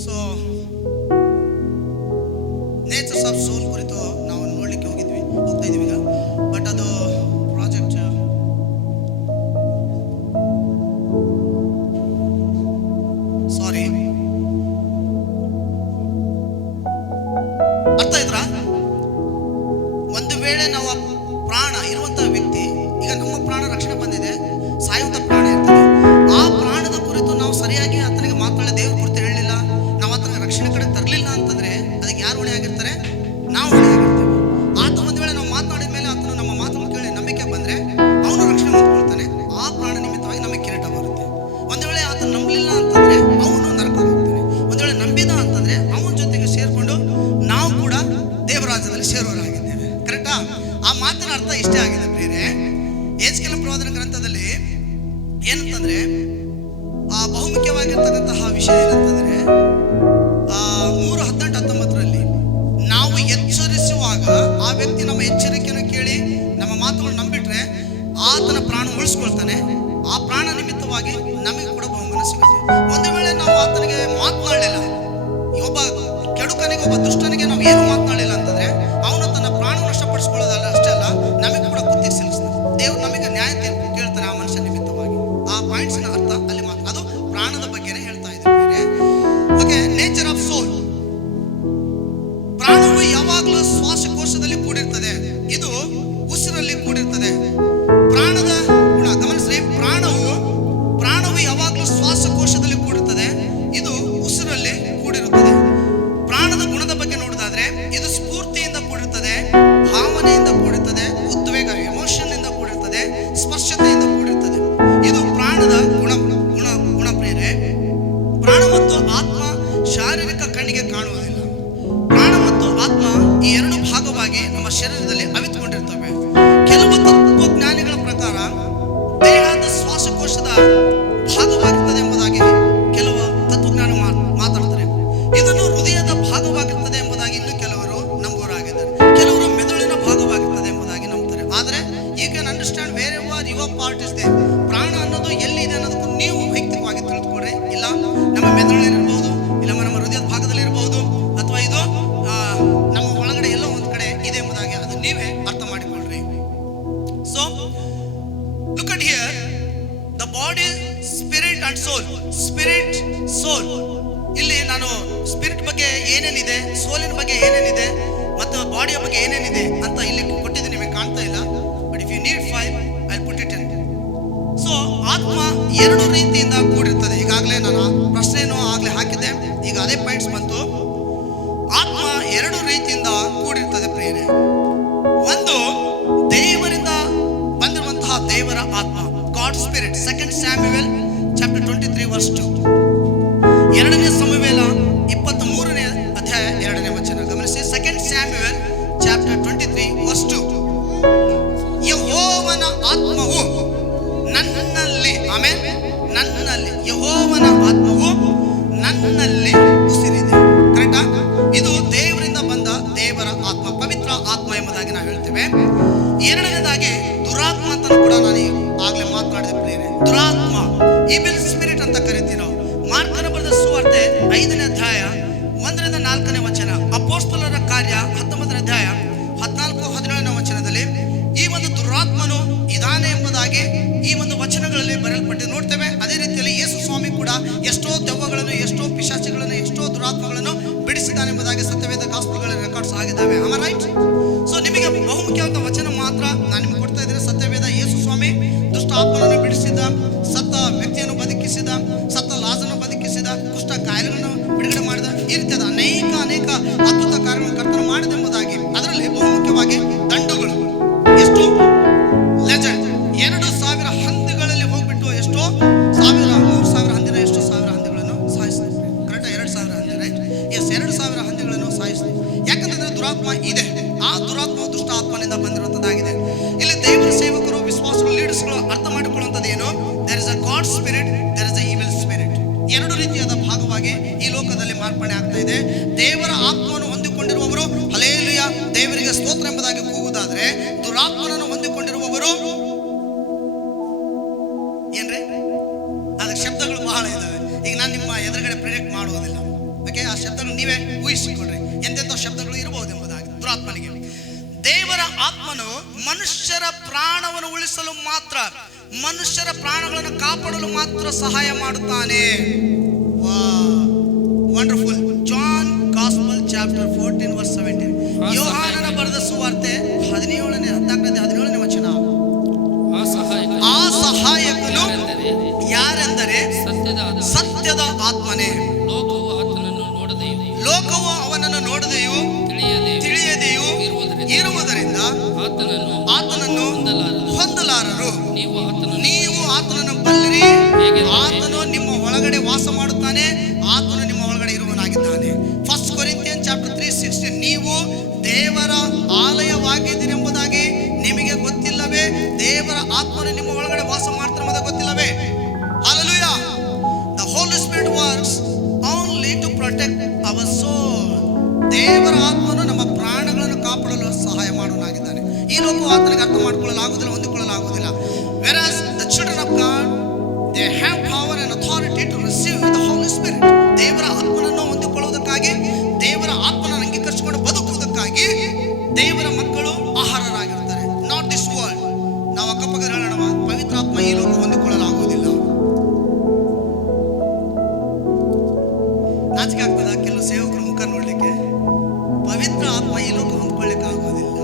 ಸೊ ನೇಚರ್ಸ್ ಆಫ್ ಸೋಲ್ ಕುರಿತು ನಾವು ನೋಡ್ಲಿಕ್ಕೆ ಹೋಗ್ತಾ ಇದೀವಿ ಈಗ. ಬಟ್ ಅದು ಪ್ರಾಜೆಕ್ಟ್ ಸಾರಿ ಅರ್ಥ ಆಯ್ತಾ? ಒಂದು ವೇಳೆ ನಾವು ಪ್ರಾಣ ಇರುವಂತಹ ವ್ಯಕ್ತಿ, ಈಗ ನಮ್ಮ ಪ್ರಾಣ ರಕ್ಷಣೆ ಬಂದಿದೆ, ಸಾಯುವಂತ ಪ್ರಾಣ ಇರ್ತದೆ, ಆ ಪ್ರಾಣದ ಕುರಿತು ನಾವು ಸರಿಯಾಗಿ ಆತನಿಗೆ ಮಾತಾಡಲಿ, ದೇವ್ರ ಕುರಿತು ಹೇಳಲಿಲ್ಲ, ನಾವು ಆತನಿಗೆ ರಕ್ಷಣೆ ಕಡೆ ತರಲಿಲ್ಲ ಅಂತಂದ್ರೆ ಅದಕ್ಕೆ ಯಾರು ಹೊಣೆ ಆಗಿರ್ತಾರೆ? ನಾವು ಹೊಣೆ ಆಗಿರ್ತೇವೆ. ಆತ ಒಂದು ವೇಳೆ ನಾವು ಮಾತನಾಡಿದ ಮೇಲೆ ಆತನು ನಮ್ಮ ಮಾತನ್ನು ಕೇಳಿ ನಂಬಿಕೆ ಬಂದ್ರೆ ಅವನು ರಕ್ಷಣೆ ಹೊಂದ್ಕೊಳ್ತಾನೆ, ಆ ಪ್ರಾಣ ನಿಮಿತ್ತವಾಗಿ ನಮಗೆ ಕಿರೀಟ ಬರುತ್ತೆ. ಒಂದು ವೇಳೆ ಆತ ನಂಬಲಿಲ್ಲ ಅಂತಂದ್ರೆ ಅವನು ನರಕ ಹೋಗ್ತಾನೆ. ಒಂದು ವೇಳೆ ನಂಬಿದ ಅಂತಂದ್ರೆ ಅವನ ಜೊತೆಗೆ ಸೇರ್ಕೊಂಡು ನಾವು ಕೂಡ ದೇವರಾಜ್ಯದಲ್ಲಿ ಸೇರುವವರಾಗಿದ್ದೇವೆ. ಕರೆಕ್ಟಾ? ಆ ಮಾತಿನ ಅರ್ಥ ಇಷ್ಟೇ ಆಗಿದೆ ಪ್ರಿಯರೇ. ಯೆಹೆಜ್ಕೇಲನ ಪ್ರವಾದನ ಗ್ರಂಥದಲ್ಲಿ ಏನಂತಂದ್ರೆ ಬಹುಮುಖ್ಯವಾಗಿರ್ತಕ್ಕಂತಹ ವಿಷಯ ಏನಂತಂದ್ರೆ 3:18-19 ನಾವು ಎಚ್ಚರಿಸುವಾಗ ಆ ವ್ಯಕ್ತಿ ನಮ್ಮ ಎಚ್ಚರಿಕೆಯನ್ನು ಕೇಳಿ ನಮ್ಮ ಮಾತುಗಳನ್ನು ನಂಬಿಟ್ರೆ ಆತನ ಪ್ರಾಣ ಉಳಿಸ್ಕೊಳ್ತಾನೆ, ಆ ಪ್ರಾಣ ನಿಮಿತ್ತವಾಗಿ ನಮಗೆ ಕೂಡ ಬಹುಮಾನ ಸಿಗುತ್ತೆ. ಒಂದು ವೇಳೆ ನಾವು ಆತನಿಗೆ ಮಾತನಾಡಲಿಲ್ಲ, ಒಬ್ಬ ಕೆಡುಕನಿಗೆ, ಒಬ್ಬ ದುಷ್ಟನಿಗೆ ನಾವು ಏನು ಮಾತನಾಡಲಿಲ್ಲ ಅಂತಂದ್ರೆ ಅವನು ತನ್ನ ಪ್ರಾಣ ನಷ್ಟಪಡಿಸ್ಕೊಳ್ಳೋದಲ್ಲ, ಅಷ್ಟೇ ಅಲ್ಲ ನಮಗೆ ಕೂಡ ಕುತ್ತಿಗೆ ಸಿಲಿಸ್ತಾನೆ. ದೇವ್ರು ನಮಗೆ ನ್ಯಾಯ ತೀರ್ಪು ಕೇಳ್ತಾನೆ ಆ ಮನುಷ್ಯನ ನಿಮಿತ್ತವಾಗಿ. ಆ ಪಾಯಿಂಟ್ಸಿನ ಅರ್ಥ ಅಲ್ಲಿ ಮಾತ್ರ, ಅದು ಪ್ರಾಣದ ಬಗ್ಗೆನೇ ಹೇಳ್ತಾ ಇದ್ದೇವೆ. ಓಕೆ, ನೇಚರ್ ಆಫ್ ಸೋಲ್. ಪ್ರಾಣವು ಯಾವಾಗಲೂ ಶ್ವಾಸಕೋಶದಲ್ಲಿ ಕೂಡಿರ್ತದೆ, ಇದು ಉಸಿರಲ್ಲಿ ಕೂಡಿರ್ತದೆ. ಪ್ರಾಣದ ಗುಣ ಗಮನಿಸ್ರಿ, ಪ್ರಾಣವು ಯಾವಾಗಲೂ ಶ್ವಾಸಕೋಶದಲ್ಲಿ ಕೂಡಿರ್ತದೆ, ಇದು ಉಸಿರಲ್ಲಿ ಕೂಡಿರುತ್ತದೆ. ಪ್ರಾಣದ ಗುಣದ ಬಗ್ಗೆ ನೋಡೋದಾದ್ರೆ ಇದು ಸ್ಫೂರ್ತಿಯಿಂದ ಕೂಡಿರ್ತದೆ, ಭಾವನೆಯಿಂದ ಕೂಡಿರ್ತದೆ, ಉದ್ವೇಗ ಎಮೋಷನ್ ಇಂದ ಕೂಡಿರ್ತದೆ, ಸ್ಪರ್ಶತೆಯಿಂದ ಕೂಡಿರ್ತದೆ. ಇದು ಪ್ರಾಣದ ಗುಣ ಸ್ಪಿರಿಟ್ ಅಂಡ್ ಸೋಲ್. ಸ್ಪಿರಿಟ್, ಸೋಲ್. ಇಲ್ಲಿ ನಾನು ಸ್ಪಿರಿಟ್ ಬಗ್ಗೆ ಏನೇನಿದೆ, ಸೋಲಿನ ಬಗ್ಗೆ ಏನೇನಿದೆ ಮತ್ತು ಬಾಡಿಯ ಬಗ್ಗೆ ಏನೇನಿದೆ ಅಂತ ಇಲ್ಲಿ ಕೊಟ್ಟಿದ್ದೀನಿ, ನಿಮಗೆ ಕಾಣ್ತಾ ಇಲ್ಲ. But if you need 5 I put it in. So ಆತ್ಮ ಎರಡು ರೀತಿಯಿಂದ ಕೂಡಿರ್ತದೆ. ಈಗಾಗಲೇ ನಾನು ಪ್ರಶ್ನೆಯನ್ನು ಆಗಲೇ ಹಾಕಿದ್ದೆ, ಈಗ ಅದೇ ಪಾಯಿಂಟ್ಸ್ ಬಂತು. ಆತ್ಮ ಎರಡು ರೀತಿಯಿಂದ ಕೂಡಿರ್ತದೆ ಪ್ರಿಯರೇ. ಒಂದು ದೇವರಿಂದ ಬಂದಿರುವಂತಹ ದೇವರ ಆತ್ಮ, God spirit. 2 Samuel chapter 23 verse 2. 2ನೇ ಸಮುವೇಲ 23ನೇ ಅಧ್ಯಾಯ 2ನೇ ವಚನ ಗಮನಿಸಿ. 2 ಸ್ಯಾಮ್ಯುಯಲ್ ಚಾಪ್ಟರ್ 23 ವರ್ಸ್ 2. ಯೆಹೋವನ ಆತ್ಮವು ನನ್ನಲ್ಲಿ, ಆಮೆನ್, ನನ್ನಲ್ಲಿ, ಯೆಹೋವನ ಆತ್ಮವು ನನ್ನಲ್ಲಿ ಉಸಿರಿದೆ. ಕರೆಕ್ಟಾ? ಇದು ದೇವರಿಂದ ಬಂದ ದೇವರ ಆತ್ಮ, ಪವಿತ್ರ ಆತ್ಮ ಎಂಬುದಾಗಿ ನಾವು ಹೇಳ್ತೇವೆ. ಎರಡನೇದಾಗಿ ದುರಾತ್ಮ ಅಂತ ಕೂಡ ನಾನು ಆಗ್ಲೇ ಮಾತನಾಡಿದೆ ಪ್ರಿಯರೇ. ದುರಾತ್ಮ, ಈವಿಲ್ ಸ್ಪಿರಿಟ್ ಅಂತ ಕರಿತೀವಿ ನಾವು. ಮಾರ್ಕನ ಬರೆದ ಸುವಾರ್ತೆ 5ನೇ ಅಧ್ಯಾಯ 1ರಿಂದ 4ನೇ ವಚನ, ಅಪೊಸ್ತಲರ ಕಾರ್ಯ 19ನೇ ಅಧ್ಯಾಯ 14-17ನೇ ವಚನದಲ್ಲಿ ಈ ಒಂದು ದುರಾತ್ಮನು ಇದಾನೆ ಎಂಬುದಾಗಿ ಈ ಒಂದು ವಚನಗಳಲ್ಲಿ ಬರೆಯಲ್ಪಟ್ಟು ನೋಡ್ತೇವೆ. ಅದೇ ರೀತಿಯಲ್ಲಿ ಯೇಸು ಸ್ವಾಮಿ ಕೂಡ ಎಷ್ಟೋ ದೆವ್ವಗಳನ್ನು, ಎಷ್ಟೋ ಪಿಶಾಚಿಗಳನ್ನು, ಎಷ್ಟೋ ದುರಾತ್ಮಗಳನ್ನು ಬಿಡಿಸಿದ್ದಾನೆ ಎಂಬುದಾಗಿ ಸತ್ಯವೇದ ಗಾಸ್ಪಲ್ಗಳ ರೆಕಾರ್ಡ್ಸ್ ಆಗಿದ್ದಾವೆ. ಆಮ ರೈಟ್? ಸೊ ನಿಮಗೆ ಬಹುಮುಖ್ಯವಾದ ವಚನ ಮಾತ್ರ ನಾನು ನಿಮಗೆ ಕೊಡ್ತಾ ಇದ್ದೇನೆ. ಸತ್ಯವೇದ ಯೇಸು ಸ್ವಾಮಿ ದುಷ್ಟ ಆತ್ಮನನ್ನು ಬಿಡಿಸಿದ, ಸತ್ತ ವ್ಯಕ್ತಿಯನ್ನು ಬದುಕಿಸಿದ, ಸತ್ತ ಲಾಜರನ್ನು ಬದುಕಿಸಿದ, ಕುಷ್ಠ ಕಾಯಿಲೆಗಳನ್ನು ಬಿಡುಗಡೆ ಮಾಡಿದ, ಈ ರೀತಿಯಾದ ಅನೇಕ ಅದ್ಭುತ ಕಾರ್ಯಗಳನ್ನು ಕರ್ತನು ಮಾಡಿದ ಎಂಬುದಾಗಿ. ಅದರಲ್ಲಿ ಬಹುಮುಖ್ಯವಾಗಿ ದಂಡುಗಳು ಎಷ್ಟು ಲೆಜೆಂಡ್. 2,000 ಹಂದಿಗಳಲ್ಲಿ ಹೋಗ್ಬಿಟ್ಟು ಎಷ್ಟೋ 3,000 ಹಂದಿನ, ಎಷ್ಟು 1,000 ಹಂದಿಗಳನ್ನು ಸಾಯಿಸಿದೆ. ಕರೆಕ್ಟ್? 2,000 ಹಂದಿ, ರೈಟ್? ಎಸ್, 2,000 ಹಂದಿಗಳನ್ನು ಸಾಯಿಸಿದೆ. ಯಾಕಂತಂದ್ರೆ ದುರಾತ್ಮ ಇದೆ. ಆ ದುರಾತ್ಮವು ದುಷ್ಟ ಆತ್ಮನಿಂದ ಬಂದಿರುವಂತದ್ದಾಗಿದೆ. ಇಲ್ಲಿ ದೇವರ ಸೇವಕರು, ವಿಶ್ವಾಸಗಳು, ಲೀಡರ್ಸ್ಗಳು ಅರ್ಥ ಮಾಡಿಕೊಳ್ಳುವಂಥದ್ದು ಏನು? There is a God spirit, there is a evil spirit. ಎರಡು ರೀತಿಯಾದ ಭಾಗವಾಗಿ ಈ ಲೋಕದಲ್ಲಿ ಮಾರ್ಪಣೆ ಆಗ್ತಾ ಇದೆ. ದೇವರ ಆತ್ಮವನ್ನು ಹೊಂದಿಕೊಂಡಿರುವವರು ಹಲ್ಲೆಲೂಯಾ, ದೇವರಿಗೆ ಸ್ತೋತ್ರ ಎಂಬುದಾಗಿ ಕೂಗುವುದಾದ್ರೆ, ದುರಾತ್ಮನನ್ನು ಹೊಂದಿಕೊಂಡಿರುವವರು ಏನ್ರಿ? ಅದರ ಶಬ್ದಗಳು ಬಹಳ ಇದ್ದಾವೆ. ಈಗ ನಾನು ನಿಮ್ಮ ಎದುರುಗಡೆ ಪ್ರಿಡಿಕ್ಟ್ ಮಾಡುವುದಿಲ್ಲ. ಓಕೆ, ಆ ಶಬ್ದಗಳು ನೀವೇ ಊಹಿಸಿಕೊಳ್ಳ್ರಿ, ಎಂತೆಂಥ ಶಬ್ದಗಳು ಇರಬಹುದು ಎಂಬುದಾಗಿ. ದುರಾತ್ಮನಿಗೆ ದೇವರ ಆತ್ಮನು ಮನುಷ್ಯರ ಪ್ರಾಣವನ್ನು ಉಳಿಸಲು ಮಾತ್ರ, ಮನುಷ್ಯರ ಪ್ರಾಣಗಳನ್ನು ಕಾಪಾಡಲು ಮಾತ್ರ ಸಹಾಯ ಮಾಡುತ್ತಾನೆ. Wonderful. John gospel chapter 14 verse 17. ಯೋಹಾನನ ಬರೆದ ಸುವಾರ್ತೆ 14ನೇ ವಚನ. ಆ ಸಹಾಯಕನು ಯಾರೆಂದರೆ ಸತ್ಯದ ಆತ್ಮನೇ. ಲೋಕವು ಅವನನ್ನು ನೋಡದೆಯೂ ತಿಳಿಯದೆಯೂ ಇರುವುದರಿಂದ ಆತನನ್ನು ಹೊಂದಲಾರರು. ನೀವು ಆತನನ್ನು ಬಲ್ಲಿರಿ, ಆತನು ನಿಮ್ಮ ಒಳಗಡೆ ವಾಸ ಮಾಡುತ್ತಾನೆ, ಆತನು ನಿಮ್ಮ ಒಳಗಡೆ ಇರುವನಾಗಿದ್ದಾನೆ. 1 ಕೊರಿಂಥಿಯನ್ ಚಾಪ್ಟರ್ 3:16. ನೀವು ದೇವರ ಆಲಯವಾಗಿದ್ದೀರಿ ಎಂಬುದಾಗಿ ನಿಮಗೆ ಗೊತ್ತಿಲ್ಲವೇ? ದೇವರ ಆತ್ಮನು ನಿಮ್ಮ ಒಳಗಡೆ ವಾಸ ಮಾಡ್ತಾರೆ ಎಂಬುದಾಗಿ ಗೊತ್ತಿಲ್ಲವೇ? Hallelujah. The Holy Spirit works only to protect our soul. ದೇವರ ಆತ್ಮನು ನಮ್ಮ ಪ್ರಾಣಗಳನ್ನು ಕಾಪಾಡಲು ಸಹಾಯ ಮಾಡುವನಾಗಿದ್ದಾನೆ. ಈ ಲೋಕವು ಆತನಿಗೆ ಅರ್ಥ ಮಾಡಿಕೊಳ್ಳಲಾಗುವುದಿಲ್ಲ, ಹೊಂದಿಕೊಳ್ಳಲಾಗುವುದಿಲ್ಲ. Whereas the children of God, they have power and authority to receive the Holy Spirit. ದೇವರ ಆತ್ಮನನ್ನು ಹೊಂದಿಕೊಳ್ಳುವುದಕ್ಕಾಗಿ, ದೇವರ ಆತ್ಮನನ್ನು ಅಂಗೀಕರಿಸಿಕೊಂಡು ಬದುಕುವುದಕ್ಕಾಗಿ ದೇವರ ಮಕ್ಕಳು ಆಹಾರರಾಗಿರ್ತಾರೆ. Not this world. ನಾವು ಅಕ್ಕಪಕ್ಕ ಹೇಳೋಣ, ಪವಿತ್ರ ಆತ್ಮ ಈ ಲೋಕ ಹೊಂದಿಕೊಳ್ಳಲಾಗುವುದಿಲ್ಲ. ನಾಚಿಕೆ ಆಗ್ತದ ಕೆಲವು ಸೇವಕರು ಮುಖ ನೋಡ್ಲಿಕ್ಕೆ? ಪವಿತ್ರ ಆತ್ಮ ಈ ಲೋಕ ಹೊಂದ್ಕೊಳ್ಳಿಕ್ಕೆ ಆಗೋದಿಲ್ಲ.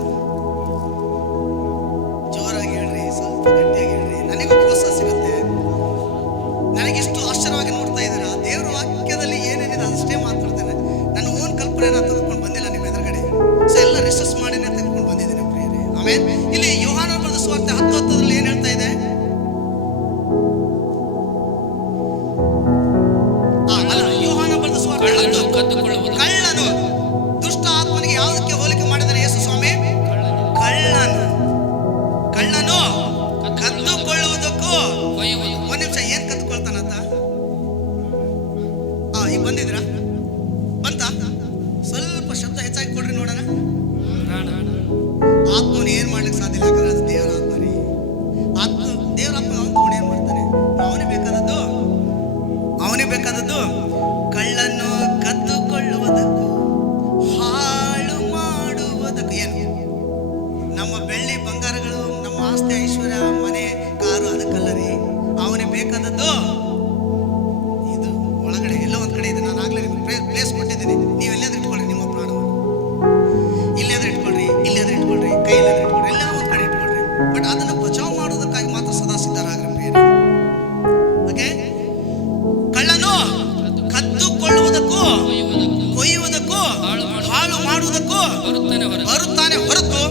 ಜೋರಾಗಿ ಹೇಳ್ರಿ, ಸ್ವಲ್ಪ ಗಟ್ಟಿಯಾಗಿ ಹೇಳ್ರಿ, ನನಗೂ ಪ್ರೋತ್ಸಾಹ ಸಿಗುತ್ತೆ. ನನಗಿಷ್ಟು ಆಶ್ಚರ್ಯವಾಗಿ ನೋಡ್ತಾ ಇದ್ದೀರಾ? ದೇವರ ವಾಕ್ಯದಲ್ಲಿ ಏನೇನಿದೆ ಅದಷ್ಟೇ ಮಾತಾಡ್ತೇನೆ. ನನ್ನ ಓನ್ ಕಲ್ಪನೆಯನ್ನು ತೆಗೆದುಕೊಂಡು ಬಂದಿಲ್ಲ ನಿಮ್ಮ ಎದುರುಗಡೆ. ಸೊ ಎಲ್ಲ ರಿಸರ್ಚ್ ಮಾಡಿನೇ ತೆಗೆದುಕೊಂಡು ಬಂದಿದ್ದೇನೆ ಪ್ರಿಯರೇ. ಆಮೇಲೆ ಇಲ್ಲಿ ಯೋಹಾನನ ಬರೆದ ಸುವಾರ್ತೆ 10:10 ಏನ್ ಹೇಳ್ತಾ ಇದೆ? ಕಳ್ಳನು. ದುಷ್ಟ ಆತ್ಮನಿಗೆ ಯಾವುದಕ್ಕೆ ಹೋಲಿಕೆ ಮಾಡಿದರೆ ಯೇಸು ಸ್ವಾಮಿ? ಕಳ್ಳನು ಕದ್ದುಕೊಳ್ಳುವುದಕ್ಕೂ. ಒಂದ್ ನಿಮಿಷ, ಏನ್ ಕದ್ದುಕೊಳ್ತಾನಂತ? ಈಗ ಬಂದಿದ್ರಾ? ಬಂತ? ಸ್ವಲ್ಪ ಶಬ್ದ ಹೆಚ್ಚಾಗಿ ಕೊಡ್ರಿ ನೋಡೋಣ. ಆತ್ಮನ ಏನ್ ಮಾಡ್ಲಿಕ್ಕೆ ಸಾಧ್ಯ ಇಲ್ಲ, ಯಾಕಂದ್ರೆ ಅದು ದೇವರ ಆತ್ಮ ರೀ. ದೇವರ ಆತ್ಮ ಅವನು ತಗೊಂಡು ಏನ್ ಮಾಡ್ತಾನೆ? ಅವನಿಗೆ ಬೇಕಾದದ್ದು ಕಳ್ಳನ್ನು ಕದ್ದುಕೊಳ್ಳುವುದಕ್ಕೂ ಹಾಳು ಮಾಡುವುದಕ್ಕೂ. ಏನು? ನಮ್ಮ ಬೆಳ್ಳಿ ಬಂಗಾರಗಳು, ನಮ್ಮ ಆಸ್ತಿ ಐಶ್ವರ್ಯ, ಮನೆ ಕಾರು ಅದಕ್ಕಲ್ಲ ರೀ. ಅವನಿಗೆ ಬೇಕಾದದ್ದು ಇದು ಒಳಗಡೆ ಎಲ್ಲೋ ಒಂದ್ ಕಡೆ ಇದೆ. ನಾನು ಆಗ್ಲೇ ನಿಮ್ಗೆ ಪ್ಲೇಸ್ ಕೊಟ್ಟಿದ್ದೀನಿ. ನೀವು ಎಲ್ಲಾದ್ರೂ ಇಟ್ಕೊಳ್ಳಿ ನಿಮ್ಮ ಪ್ರಾಣವನ್ನು. ಇಲ್ಲಾದ್ರೂ ಇಟ್ಕೊಳ್ರಿ, ಇಲ್ಲಾದ್ರೂ ಇಟ್ಕೊಳ್ರಿ, ಕೈಯಲ್ಲಾದ್ರೂ ಇಟ್ಕೊಳ್ರಿ, ಎಲ್ಲ ಒಂದ್ ಕಡೆ ಇಟ್ಕೊಳ್ರಿ. ಬಟ್ ಅದನ್ನ ಬಚಾವ್ ಮಾಡೋದಕ್ಕಾಗಿ ಮಾತ್ರ ಸದಾ ಸಿದ್ಧರಾಗ್ರಿ ಪ್ರಿಯರೇ. ಓಕೆ, ಕಳ್ಳನು ಕದ್ದುಕೊಳ್ಳುವುದಕ್ಕೂ ಕೊಯ್ಯುವುದಕ್ಕೂ ಹಾಳು ಮಾಡುವುದಕ್ಕೂ ಬರುತ್ತಾನೆ ಹೊರತು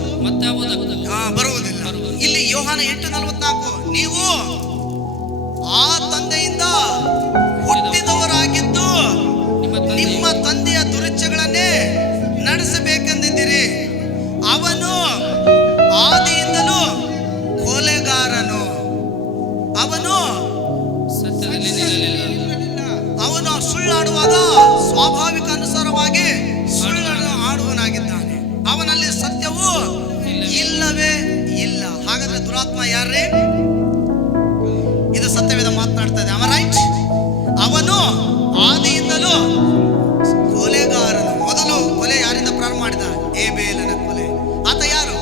ಬರುವುದಿಲ್ಲ. ಇಲ್ಲಿ ಯೋಹಾನ 8:44, ನೀವು ಆ ತಂದೆಯಿಂದ ಹುಟ್ಟಿದವರಾಗಿದ್ದು ನಿಮ್ಮ ತಂದೆಯ ದುರಿಚ್ಛೆಗಳನ್ನೇ ನಡೆಸಬೇಕೆಂದಿದ್ದೀರಿ. ಅವನು ಆದಿಯಿಂದಲೂ ಕೊಲೆಗಾರನು. ಅವನು ಸುಳ್ಳಾಡುವಾಗ ಸ್ವಾಭಾವಿಕ ಅನುಸಾರವಾಗಿ ಸುಳ್ಳನ್ನು ಆಡುವನಾಗಿದ್ದಾನೆ. ಅವನಲ್ಲಿ ಸತ್ಯವೂ ಇಲ್ಲವೇ ಇಲ್ಲ. ಹಾಗಾದ್ರೆ ದುರಾತ್ಮ ಯಾರೇ? ಇದು ಸತ್ಯವೇದ ಮಾತನಾಡ್ತಾ ಇದೆ. ರೈಟ್. ಅವನು ಆದಿಯಿಂದಲೂ ಕೊಲೆಗಾರನು. ಮೊದಲು ಕೊಲೆ ಯಾರಿಂದ ಪ್ರಾರಂಭ ಮಾಡಿದ? ಏಬೇಲನ ಕೊಲೆ. ಆತ ಯಾರು?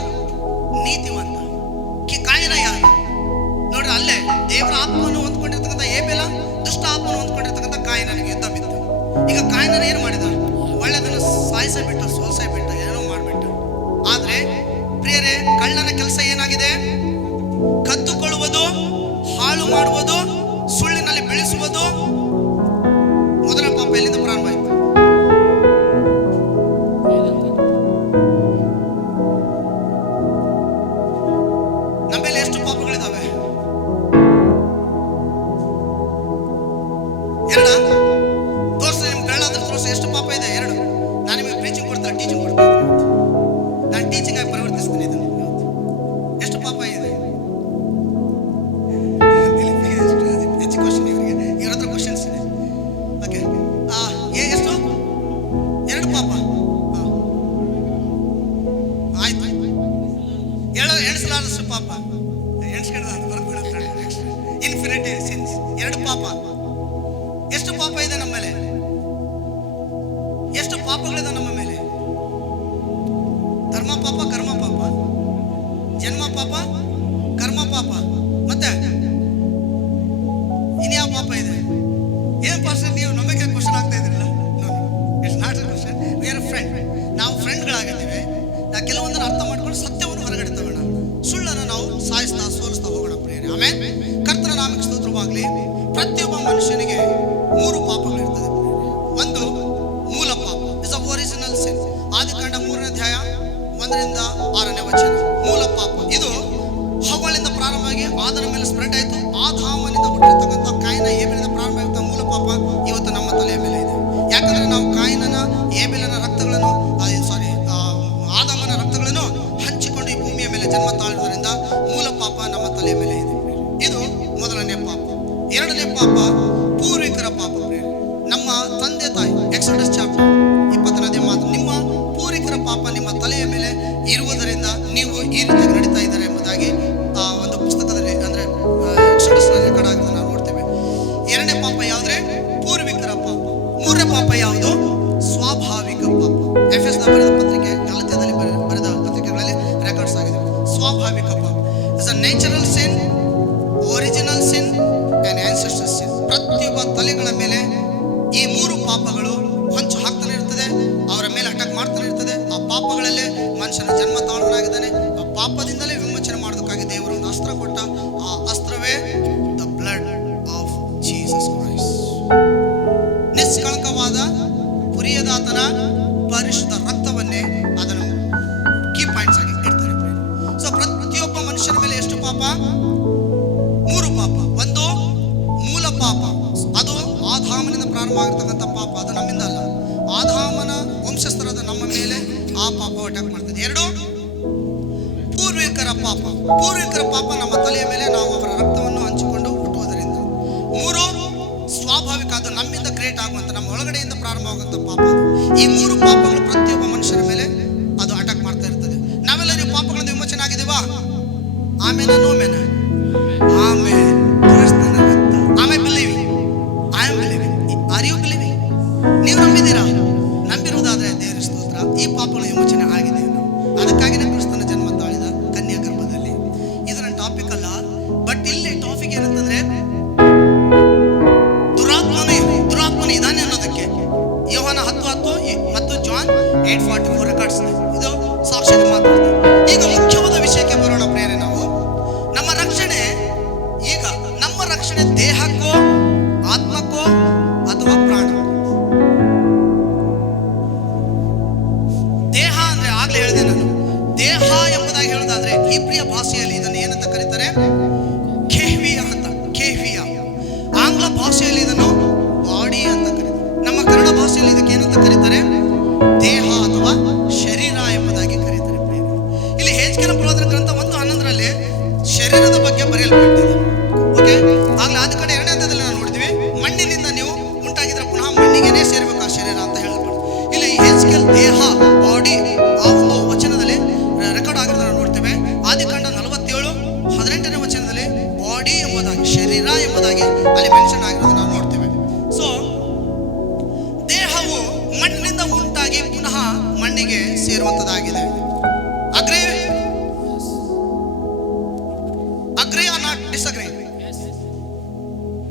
ನೀತಿವಂತ. ಕಾಯಿನ ಯಾರು? ನೋಡ್ರಿ, ಅಲ್ಲೇ ದೇವರ ಆತ್ಮವನ್ನು ಹೊಂದ್ಕೊಂಡಿರ್ತಕ್ಕಂಥ ಏಬೇಲ, ದುಷ್ಟ ಆತ್ಮವನ್ನು ಹೊಂದ್ಕೊಂಡಿರ್ತಕ್ಕಂಥ ಕಾಯಿನನಿಗೆ ಯುದ್ಧ ಬಿತ್ತು. ಈಗ ಕಾಯಿನ ಏನ್ ಮಾಡಿದ? ಒಳ್ಳೆದನ್ನು ಸಾಯಿಸಬಿಟ್ಟು, ಸೋಲ್ಸಬಿಟ್ಟು, ಏನೋ ಮಾಡ್ಬಿಟ್ಟು. ಆದ್ರೆ ಪ್ರಿಯರೇ, ಕಳ್ಳನ ಕೆಲಸ ಏನಾಗಿದೆ? ಕದ್ದುಕೊಳ್ಳುವುದು, ಹಾಳು ಮಾಡುವುದು, ಸುಳ್ಳಿನಲ್ಲಿ ಬೆಳೆಸುವುದು. ಮೊದಲ ಪಾಪ ಎಲ್ಲಿಂದ ಪ್ರಾರಂಭ ಆಯ್ತು? ನಮ್ಮಲ್ಲಿ ಎಷ್ಟು ಪಾಪಗಳಿದಾವೆ? ಎರಡ? ತೋರ್ಸಿ, ನಿಮ್ಗೆ ಬೆಳ್ಳಾದ್ರೆ ತೋರ್ಸಿ ಎಷ್ಟು ಪಾಪ ಇದೆ? ಎರಡು. ನಾನು ನಿಮಗೆ ಪ್ರೀಚಿಂಗ್ ಕೊಡ್ತಾರೆ, ಟೀಚಿಂಗ್ ಕೊಡ್ತಾರೆ. ನಾನು ಟೀಚಿಂಗ್ ಆಗಿ ಪರಿವರ್ತಿಸ್ತೀನಿ ಇದನ್ನು. ಎಷ್ಟು ಪಾಪ ಇದೆ? ಹೆಚ್ಚು ಕ್ವಶನ್ ಇವರಿಗೆ, ಇವ್ರ ಹತ್ರ ಕ್ವಶನ್ಸ್ ಇದೆ. ಓಕೆ, ಎಷ್ಟು? ಎರಡು ಪಾಪ. ಆಯ್ತು, ಎಣಿಸಲಾರಷ್ಟು ಪಾಪ. Infinity since. ಎರಡು ಪಾಪ. ಎಷ್ಟು ಪಾಪ ಇದೆ ನಮ್ಮ ಮೇಲೆ? ಎಷ್ಟು ಪಾಪಗಳಿದೆ ನಮ್ಮ ಮೇಲೆ? ಧರ್ಮ ಪಾಪ, ಕರ್ಮ ಪಾಪ, ಜನ್ಮ ಪಾಪ, ಕರ್ಮ ಪಾಪ, ಮತ್ತೆ ಇನ್ಯಾವ ಪಾಪ ಇದೆ? ಏನ್ ಪರ್ಸನ್ ನೀವು ನಮಗೆ ಕ್ವಶನ್ ಆಗ್ತಾ ಇದ್ರಲ್ಲ? It's not A question. We are friend. ನಾವು ಫ್ರೆಂಡ್ಗಳಾಗಿದ್ದೀವಿ. ನಾವು ಕೆಲವೊಂದನ್ನು ಅರ್ಥ ಮಾಡ್ಕೊಂಡು ಸತ್ಯವನ್ನು ಹೊರಗಡೆ ತಗೋಣ. ಸುಳ್ಳನ್ನು ನಾವು ಸಾಯಿಸ್ತಾ ಸೋಲಿಸ್ತಾ ಹೋಗೋಣ ಪ್ರಿಯರೇ. ಆಮೇಲೆ ಕರ್ತನ ನಾಮಕ್ಕೆ ಸ್ತೋತ್ರವಾಗಲಿ. ಪ್ರತಿಯೊಬ್ಬ ಮನುಷ್ಯನಿಗೆ 3 ಪಾಪಗಳಿರ್ತದೆ. ಒಂದು ಮೂಲ ಪಾಪ, ಇಸ್ ಅ ಒರಿಜಿನಲ್ ಸಿನ್. ಆದಿಕಾಂಡ 3ನೇ ಅಧ್ಯಾಯ 1ರಿಂದ 6ನೇ ವಚನ. ಮೂಲ ಪಾಪ ಇದು ಹವ್ವಳಿಂದ ಪ್ರಾರಂಭವಾಗಿ ಆದನ ಮೇಲೆ ಸ್ಪ್ರೆಡ್ ಆಯಿತು. ಆದಾಮನಿಂದ ಹುಟ್ಟಿರ್ತಕ್ಕಂಥ ಕಾಯಿನ ಏಬೇಲಿಂದ ಪ್ರಾರಂಭ ಆಗುತ್ತಾ ಮೂಲ ಪಾಪ ಇವತ್ತು ನಮ್ಮ ತಲೆಯ ಮೇಲೆ ಇದೆ. ಯಾಕಂದ್ರೆ ನಾವು ಕಾಯಿನನ ಏಬೇಲನ ರಕ್ತಗಳನ್ನು ಆದಾಮನ ರಕ್ತಗಳನ್ನು ಹಂಚಿಕೊಂಡು ಈ ಭೂಮಿಯ ಮೇಲೆ ಜನ್ಮ ತಾಳುವುದರಿಂದ ಮೂಲ ಪಾಪ ನಮ್ಮ ತಲೆಯ ಮೇಲೆ ಇದೆ. ಇದು ಮೊದಲನೇ ಪಾಪ. ಎರಡನೇ ಪಾಪ ಪೂರ್ವಿಕರ ಪಾಪ. ನಮ್ಮ ತಂದೆ ತಾಯಿ, ಎಕ್ಸೋಡಸ್ ಚಾಪ್ಟರ್ 20ನೇ ಮಾತು, ನಿಮ್ಮ ಪೂರ್ವಿಕರ ಪಾಪ ನಿಮ್ಮ ತಲೆಯ ಮೇಲೆ ಇರುವುದರಿಂದ ನೀವು ಈ ರೀತಿ ನಡೀತಾ ಇದ್ದಾರೆ ಎಂಬುದಾಗಿ ಒಂದು ಪುಸ್ತಕದಲ್ಲಿ, ಅಂದ್ರೆ ಎಕ್ಸೋಡಸ್ ರೆಕಾರ್ಡ್ ಆಗಿದೆ, ನಾವು ನೋಡ್ತೇವೆ. ಎರಡನೇ ಪಾಪ ಯಾವುದ್ರೆ? ಪೂರ್ವಿಕರ ಪಾಪ. ಮೂರನೇ ಪಾಪ ಯಾವುದು? ಸ್ವಾಭಾವಿಕ ಪಾಪ. ಎಫೆಸ್ ಬರೆದ ಪತ್ರಿಕೆ, ಗಲಾತ್ಯದಲ್ಲಿ ಬರೆದ ಪತ್ರಿಕೆಗಳಲ್ಲಿ ರೆಕಾರ್ಡ್ಸ್ ಆಗಿದೆ. ಸ್ವಾಭಾವಿಕ ಪಾಪ is a natural sin, original sin and ancestor sin. ಪ್ರತಿಯೊಬ್ಬ ತಲೆಗಳ ಮೇಲೆ ಈ 3 ಪಾಪಗಳು ಹೊಂಚು ಹಾಕ್ತಾನೆ ಇರ್ತದೆ, ಅವರ ಮೇಲೆ ಅಟ್ಯಾಕ್ ಮಾಡ್ತಾನೆ ಇರ್ತದೆ. ಆ ಪಾಪಗಳಲ್ಲೇ ಮನುಷ್ಯನ ಜನ್ಮ ತಾಳುವನಾಗಿದ್ದಾನೆ. ಆ ಪಾಪದಿಂದಲೇ ವಿಮೋಚನೆ ಮಾಡೋದಕ್ಕಾಗಿ ದೇವರು ಒಂದು ಅಸ್ತ್ರ ಕೊಟ್ಟ. ಆ ಅಸ್ತ್ರವೇ the blood of Jesus Christ. ನಿಷ್ಕಳಂಕವಾದ ಹುರಿಯದಾತನ ಪರಿಶುದ್ಧ ರಕ್ತವನ್ನೇ ಅದನ್ನು ಕೀ ಪಾಯಿಂಟ್ಸ್ ಆಗಿ ಇಡ್ತಾರೆ. ಸೊ ಪ್ರತಿಯೊಬ್ಬ ಮನುಷ್ಯನ ಮೇಲೆ ಎಷ್ಟು ಪಾಪ? 3 ಪಾಪ. ಒಂದು ಮೂಲ ಪಾಪ, ಅದು ಆದಾಮನಿಂದ ಪ್ರಾರಂಭ ಆಗಿರ್ತಕ್ಕಂಥ ಪಾಪ. ಅದು ನಮ್ಮಿಂದ ಅಲ್ಲ, ಆದಾಮನ ವಂಶಸ್ಥರಾದ ನಮ್ಮ ಮೇಲೆ ಆ ಪಾಪ ಅಟ್ಯಾಕ್ ಮಾಡ್ತದೆ. 2 ಪೂರ್ವಿಕರ ಪಾಪ. ಪೂರ್ವಿಕರ ಪಾಪ ನಮ್ಮ ತಲೆಯ ಮೇಲೆ ನಾವು ಅವರ ರಕ್ತವನ್ನು ಹಂಚಿಕೊಂಡು ಹುಟ್ಟುವುದರಿಂದ. 3 ಸ್ವಾಭಾವಿಕ, ಅದು ನಮ್ಮಿಂದ ಕ್ರಿಯೇಟ್ ಆಗುವಂಥ, ನಮ್ಮ ಒಳಗಡೆಯಿಂದ ಪ್ರಾರಂಭ ಆಗುವಂಥ ಪಾಪ. ಈ 3 ಪಾಪಗಳು ಪ್ರತಿಯೊಬ್ಬ ಮನುಷ್ಯರ ಮೇಲೆ ಅದು ಅಟ್ಯಾಕ್ ಮಾಡ್ತಾ ಇರ್ತದೆ. ನಾವೆಲ್ಲರೂ ಪಾಪಗಳಿಂದ ವಿಮೋಚನೆ ಆಗಿದ್ದೀವಾ? ಆಮೇಲೆ ನೋಮೇನ ಆಮೇಲೆ ಕ್ರಿಸ್ತನ ರಕ್ತ. ಆಮೇಲೆ believing, I am believing. Are you believing? ನೀವು ನಂಬಿದ್ದೀರಾ? ನಂಬಿರುವುದಾದ್ರೆ ದೇವರ ಸ್ತೋತ್ರ, ಈ ಪಾಪಗಳ ವಿಮೋಚನೆ ಆಗಿದೆ. ಅದಕ್ಕಾಗಿನೇ ಕ್ರಿಸ್ತನ ಜನ್ಮ ತಾಳಿದ ಕನ್ಯಾ ಗರ್ಭದಲ್ಲಿ. ಇದು ನನ್ನ ಟಾಪಿಕ್ ಅಲ್ಲ, ಬಟ್ ಇಲ್ಲಿ ಟಾಪಿಕ್ ಏನಂತಂದ್ರೆ ಮೆನ್ಷನ್ ಆಗಿರೋದು ನಾವು ನೋಡ್ತೇವೆ. ಸೊ ದೇಹವು ಮಣ್ಣಿನಿಂದ ಉಂಟಾಗಿ ಪುನಃ ಮಣ್ಣಿಗೆ ಸೇರುವಂತದ್ದಾಗಿದೆ. Agree or not disagree?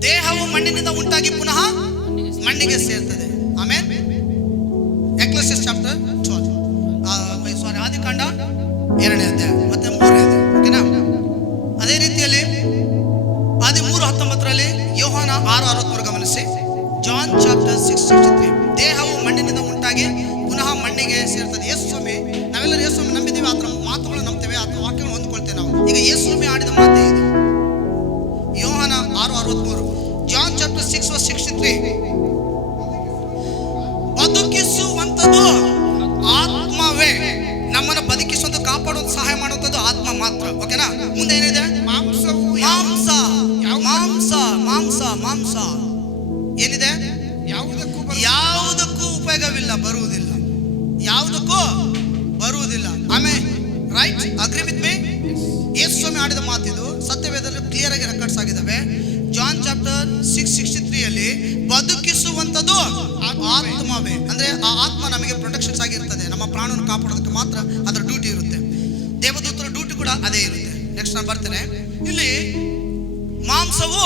ದೇಹವು ಮಣ್ಣಿನಿಂದ ಉಂಟಾಗಿ ಪುನಃ ಮಣ್ಣಿಗೆ ಸೇರ್ತದೆ. ಆಮೇಲೆ ಎಕ್ಲೆಸಿಯಸ್ ಚಾಪ್ಟರ್ 12 ಸಾರಿ ಆದಿಕಾಂಡ 2ನೇ ಅಧ್ಯಾಯ ಮತ್ತೆ 3ನೇ ಅಧ್ಯಾಯ. ಓಕೆನಾ? ಅದೇ ರೀತಿಯಲ್ಲಿ 13:19 ಯೋಹಾನ 6:63 ಗಮನಿಸಿ. ಜಾನ್ ಚಾಪ್ಟರ್ 6:63 ದೇಹವು ಮಣ್ಣಿನಿಂದ ಉಂಟಾಗಿ ಪುನಃ ಮಣ್ಣಿಗೆ ಸೇರ್ತದೆ. ಯೇಸು ಸ್ವಾಮಿ, ನಾವೆಲ್ಲರೂ ಯೇಸು ಸ್ವಾಮಿ ನಂಬಿದ್ದೀವಿ, ಆತನ ಮಾತುಗಳು ನಂಬ್ತೇವೆ, ಆತನ ವಾಕ್ಯಗಳನ್ನು ಹೊಂದ್ಕೊಳ್ತೇವೆ ನಾವು. ಈಗ ಯೇಸು ಸ್ವಾಮಿ ಆಡಿದ ಮಾತೇ ಇದೆ. ಯೋಹಾನ 6:63 ಜಾನ್ ಚಾಪ್ಟರ್ 6:63 ಬದುಕಿಸುವಂಥದ್ದು ಆತ್ಮವೇ. ನಮ್ಮನ್ನು ಬದುಕಿಸುವಂತ ಕಾಪಾಡೋದು ಸಹಾಯ ಮಾಡುವಂಥದ್ದು ಆತ್ಮ ಮಾತ್ರ. ಓಕೆನಾ? ಮುಂದೆ ಏನಿದೆ? ಮಾಂಸ ಮಾಂಸ ಏನಿದೆ? ಯಾವುದಕ್ಕೂ ಉಪಯೋಗವಿಲ್ಲ, ಬರುವುದಿಲ್ಲ, ಯಾವುದಕ್ಕೂ ಬರುವುದಿಲ್ಲ. ಆಮೇಲೆ ರೈಟ್, ಅಗ್ರಿ ವಿತ್ ಮೀ? ಯೇಸು ಸ್ವಾಮಿ ಆಡಿದ ಮಾತಿದು ಸತ್ಯವೇದದಲ್ಲಿ ಕ್ಲಿಯರ್ ಆಗಿ ರೆಕಾರ್ಡ್ಸ್ ಆಗಿದ್ದಾವೆ. ಜಾನ್ ಚಾಪ್ಟರ್ 6:63 ಬದುಕಿಸುವಂಥದ್ದು ಆತ್ಮವೇ. ಅಂದ್ರೆ ಆ ಆತ್ಮ ನಮಗೆ ಪ್ರೊಟೆಕ್ಷನ್ಸ್ ಆಗಿರ್ತದೆ. ನಮ್ಮ ಪ್ರಾಣವನ್ನು ಕಾಪಾಡೋದಕ್ಕೆ ಮಾತ್ರ ಅದರ ಡ್ಯೂಟಿ ಇರುತ್ತೆ. ದೇವದೂತರ ಡ್ಯೂಟಿ ಕೂಡ ಅದೇ ಇರುತ್ತೆ. ನೆಕ್ಸ್ಟ್ ನಾನು ಬರ್ತೇನೆ. ಇಲ್ಲಿ ಮಾಂಸವು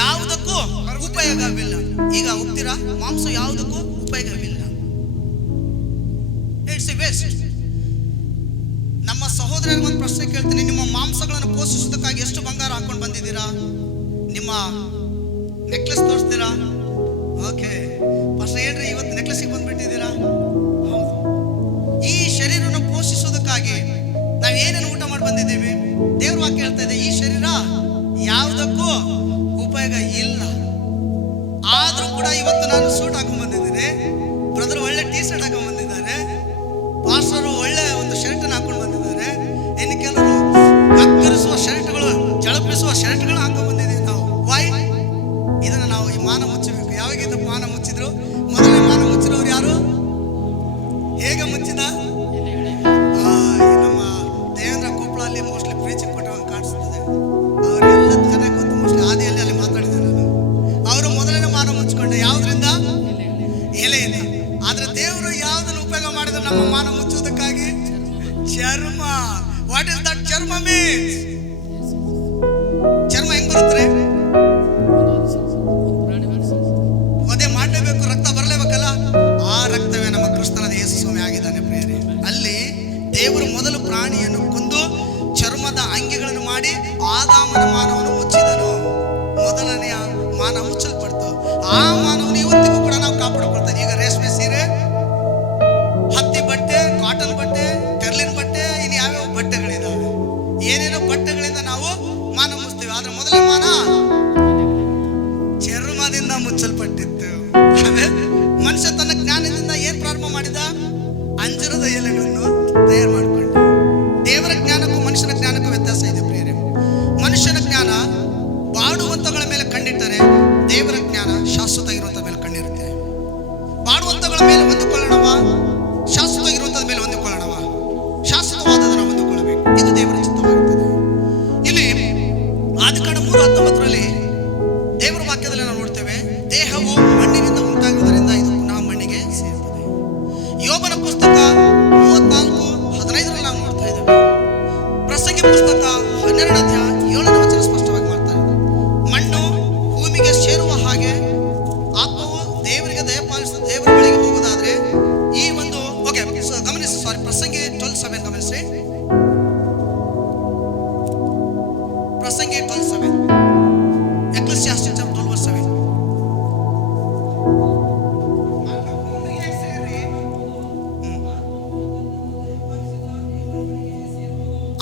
ಯಾವುದಕ್ಕೂ ಉಪಯೋಗವಿಲ್ಲ. ಈಗ ಹೋಗ್ತೀರಾ? ಮಾಂಸ ಯಾವುದಕ್ಕೂ ಉಪಯೋಗವಿಲ್ಲ, ಇಟ್ಸ್ ಎ ವೇಸ್ಟ್. ನಮ್ಮ ಸಹೋದರರಿಗೆ ಒಂದು ಪ್ರಶ್ನೆ ಕೇಳ್ತೀನಿ. ನಿಮ್ಮ ಮಾಂಸಗಳನ್ನು ಪೋಷಿಸೋದಕ್ಕಾಗಿ ಎಷ್ಟು ಬಂಗಾರ ಹಾಕೊಂಡು ಬಂದಿದ್ದೀರಾ? ನಿಮ್ಮ ನೆಕ್ಲೆಸ್ ತೋರಿಸ್ತೀರಾ? ಓಕೆ, ಫಸ್ಟ್ ಹೇಳ್ರಿ, ಇವತ್ತು ನೆಕ್ಲೆಸ್ಗೆ ಬಂದ್ಬಿಟ್ಟಿದ್ದೀರಾ? ಹೌದು. ಈ ಶರೀರವನ್ನು ಪೋಷಿಸೋದಕ್ಕಾಗಿ ನಾವು ಏನೇನು ಊಟ ಮಾಡಿ ಬಂದಿದ್ದೀವಿ? ದೇವ್ರ ವಾಕ್ಯ ಹೇಳ್ತಾ ಇದೆ, ಈ ಶರೀರ ಯಾವುದಕ್ಕೂ ಉಪಯೋಗ ಇಲ್ಲ. ಆದ್ರೂ ಕೂಡ ಇವತ್ತು ನಾನು ಸೂಟ್ ಹಾಕೊಂಡ್ ಬಂದಿದ್ದೀನಿ, ಬ್ರದರ್ ಒಳ್ಳೆ ಟೀ ಶರ್ಟ್ ಹಾಕೊಂಡ್ ಬಂದಿದ್ದಾರೆ, ಪಾಸ್ಟರು ಒಳ್ಳೆ ಒಂದು ಶರ್ಟ್ ಹಾಕೊಂಡು ಬಂದಿದ್ದಾರೆ, ಇನ್ನು ಕೆಲವರು ಕತ್ತರಿಸುವ ಶರ್ಟ್ಗಳು, ಚಳಪಿಸುವ ಶರ್ಟ್ಗಳು ಹಾಕೊಂಡ್ ಬಂದಿದ್ದೀವಿ ನಾವು. ವೈ? ಇದನ್ನ ನಾವು ಈ ಮಾನ ಮುಚ್ಚಬೇಕು. ಯಾವಾಗಿದ್ದು ಮಾನ ಮುಚ್ಚಿದ್ರು? ಮೊದಲನೇ ಮಾನ ಮುಚ್ಚಿದವ್ರು ಯಾರು? ಹೇಗೆ ಮುಚ್ಚಿದ? ನಮ್ಮ ದೇವೇಂದ್ರ ಕೊಪ್ಪಳಲ್ಲಿ ಮೋಸ್ಟ್ಲಿ ಪ್ರೀಚಿಂಗ್ ಕೊಟ್ಟವಾಗ ಕಾಣಿಸ್ತದೆ. ಅವರೆಲ್ಲ ಚೆನ್ನಾಗಿ ಗೊತ್ತು, ಮೋಸ್ಟ್ಲಿ ಆದಿಯಲ್ಲಿ ಅಲ್ಲಿ ಮಾತಾಡಿದೆ ನಾನು. ಅವರು ಮೊದಲನೇ ಮಾನ ಮುಚ್ಚಿಕೊಂಡೆ ಯಾವುದರಿಂದ? ಎಲೆಯಿಂದ. ಆದ್ರೆ ದೇವರು ಯಾವುದನ್ನು ಉಪಯೋಗ ಮಾಡಿದ್ರು ನಮ್ಮ ಮಾನ ಮುಚ್ಚುವುದಕ್ಕಾಗಿ? ಚರ್ಮ. ವಾಟ್ ಇಸ್ ದಟ್ ಚರ್ಮ ಮೀನ್ಸ್? ಚರ್ಮ ಹೆಂಗ್ ಬರುತ್ತೆ? ವಧೆ ಮಾಡಲೇಬೇಕು, ರಕ್ತ ಬರಲೇಬೇಕಲ್ಲ. ಆ ರಕ್ತವೇ ನಮ್ಮ ಕ್ರಿಸ್ತನಾದ ಯೇಸು ಸ್ವಾಮಿ ಆಗಿದ್ದಾನೆ ಪ್ರಿಯರೇ. ಅಲ್ಲಿ ದೇವರು ಮೊದಲು ಪ್ರಾಣಿಯನ್ನು ಕೊಂದು ಚರ್ಮದ ಅಂಗಿಗಳನ್ನು ಮಾಡಿ ಆದಾಮನ ಮಾನವನ್ನು ಮುಚ್ಚಿದನು. ಮೊದಲನೆಯ ಮಾನ ಮುಚ್ಚಲ್ಪಡ್ತು. ಆ ಮಾನವನ್ನು ಇವತ್ತಿಗೂ ಕೂಡ ನಾವು ಕಾಪಾಡಿಕೊಳ್ತೇವೆ. ಈಗ ರೇಷ್ಮೆ ಸೀರೆ, ಹತ್ತಿ ಬಟ್ಟೆ, ಕಾಟನ್ ಬಟ್ಟೆ, ಟೆರ್ಲಿನ್ ಬಟ್ಟೆ, ಇನ್ನು ಯಾವ್ಯಾವ ಬಟ್ಟೆಗಳಿದಾವೆ, ಏನೇನೋ ಬಟ್ಟೆಗಳಿಂದ ನಾವು ಮಾನ ಮುಚ್ತೀವಿ. ಆದ್ರೆ ಮೊದಲನೇ ಮಾನ ಚರ್ಮದಿಂದ ಮುಚ್ಚಲ್ಪಟ್ಟಿತ್ತು. ಮನುಷ್ಯ ತನ್ನ ಜ್ಞಾನದಿಂದ ಏನ್ ಪ್ರಾರಂಭ ಮಾಡಿದ? ಅಂಜರದ ಎಲೆಗಳನ್ನು ತಯಾರು ಮಾಡಿಕೊಂಡು. ದೇವರ ಜ್ಞಾನಕ್ಕೂ ಮನುಷ್ಯನ ಜ್ಞಾನಕ್ಕೂ ವ್ಯತ್ಯಾಸ ಇದೆ ಪ್ರಿಯರೇ. ಮನುಷ್ಯನ ಜ್ಞಾನ ಬಾಡುವಂತಗಳ ಮೇಲೆ ಕಣ್ಣಿಟ್ಟರೆ, ದೇವರ ಜ್ಞಾನ ಶಾಶ್ವತ ಇರುವಂತ ಮೇಲೆ ಕಣ್ಣಿರುತ್ತೆ. ಬಾಡುವಂತಗಳ ಮೇಲೆ ಹೊಂದಿಕೊಳ್ಳೋಣವ, ಶಾಶ್ವತ ಇರುವಂತದ ಮೇಲೆ ಹೊಂದಿಕೊಳ್ಳೋಣವ? ಶಾಶ್ವತವಾದದನ್ನು ಹೊಂದಿಕೊಳ್ಳಬೇಕು. ಇದು ದೇವರ ಚಿತ್ತವಾಗಿರುತ್ತದೆ. ಇಲ್ಲಿ ಆದಿಕಾಂಡ 3:19 ದೇವರ ವಾಕ್ಯದಲ್ಲಿ ನಾವು ನೋಡ್ತೇವೆ, ದೇಹವು ಮಣ್ಣಿನಿಂದ ಉಂಟಾಗುವುದರಿಂದ ಇದು ಪುನಃ ಮಣ್ಣಿಗೆ ಸೇರುತ್ತದೆ. ಯೋಬನ ಪುಸ್ತಕ 34:15 ನಾವು ನೋಡ್ತಾ ಇದ್ದೇವೆ. ಪ್ರಸಂಗಿ ಪುಸ್ತಕ 12ನೇ ಅಧ್ಯಾಯ 7ನೇ ವಚನ ಸ್ಪಷ್ಟವಾಗಿ ಮಾಡ್ತಾರೆ, ಮಣ್ಣು ಭೂಮಿಗೆ ಸೇರುವ ಹಾಗೆ ಆತ್ಮವು ದೇವರಿಗೆ ದಯಪಾಲಿಸಿದ ದೇವರ ಬಳಿಗೆ ಹೋಗುವುದಾದ್ರೆ ಈ ಒಂದು ಓಕೆ ಗಮನಿಸಿ. ಸಾರಿ, ಪ್ರಸಂಗಿ 12:7 ಗಮನಿಸಿ. ಪ್ರಸಂಗಿ 12:7, ಎಕ್ಲೆಸಿಯಾಸ್ಟಿಸ್ ಚಾಪ್ಟರ್ 12:7.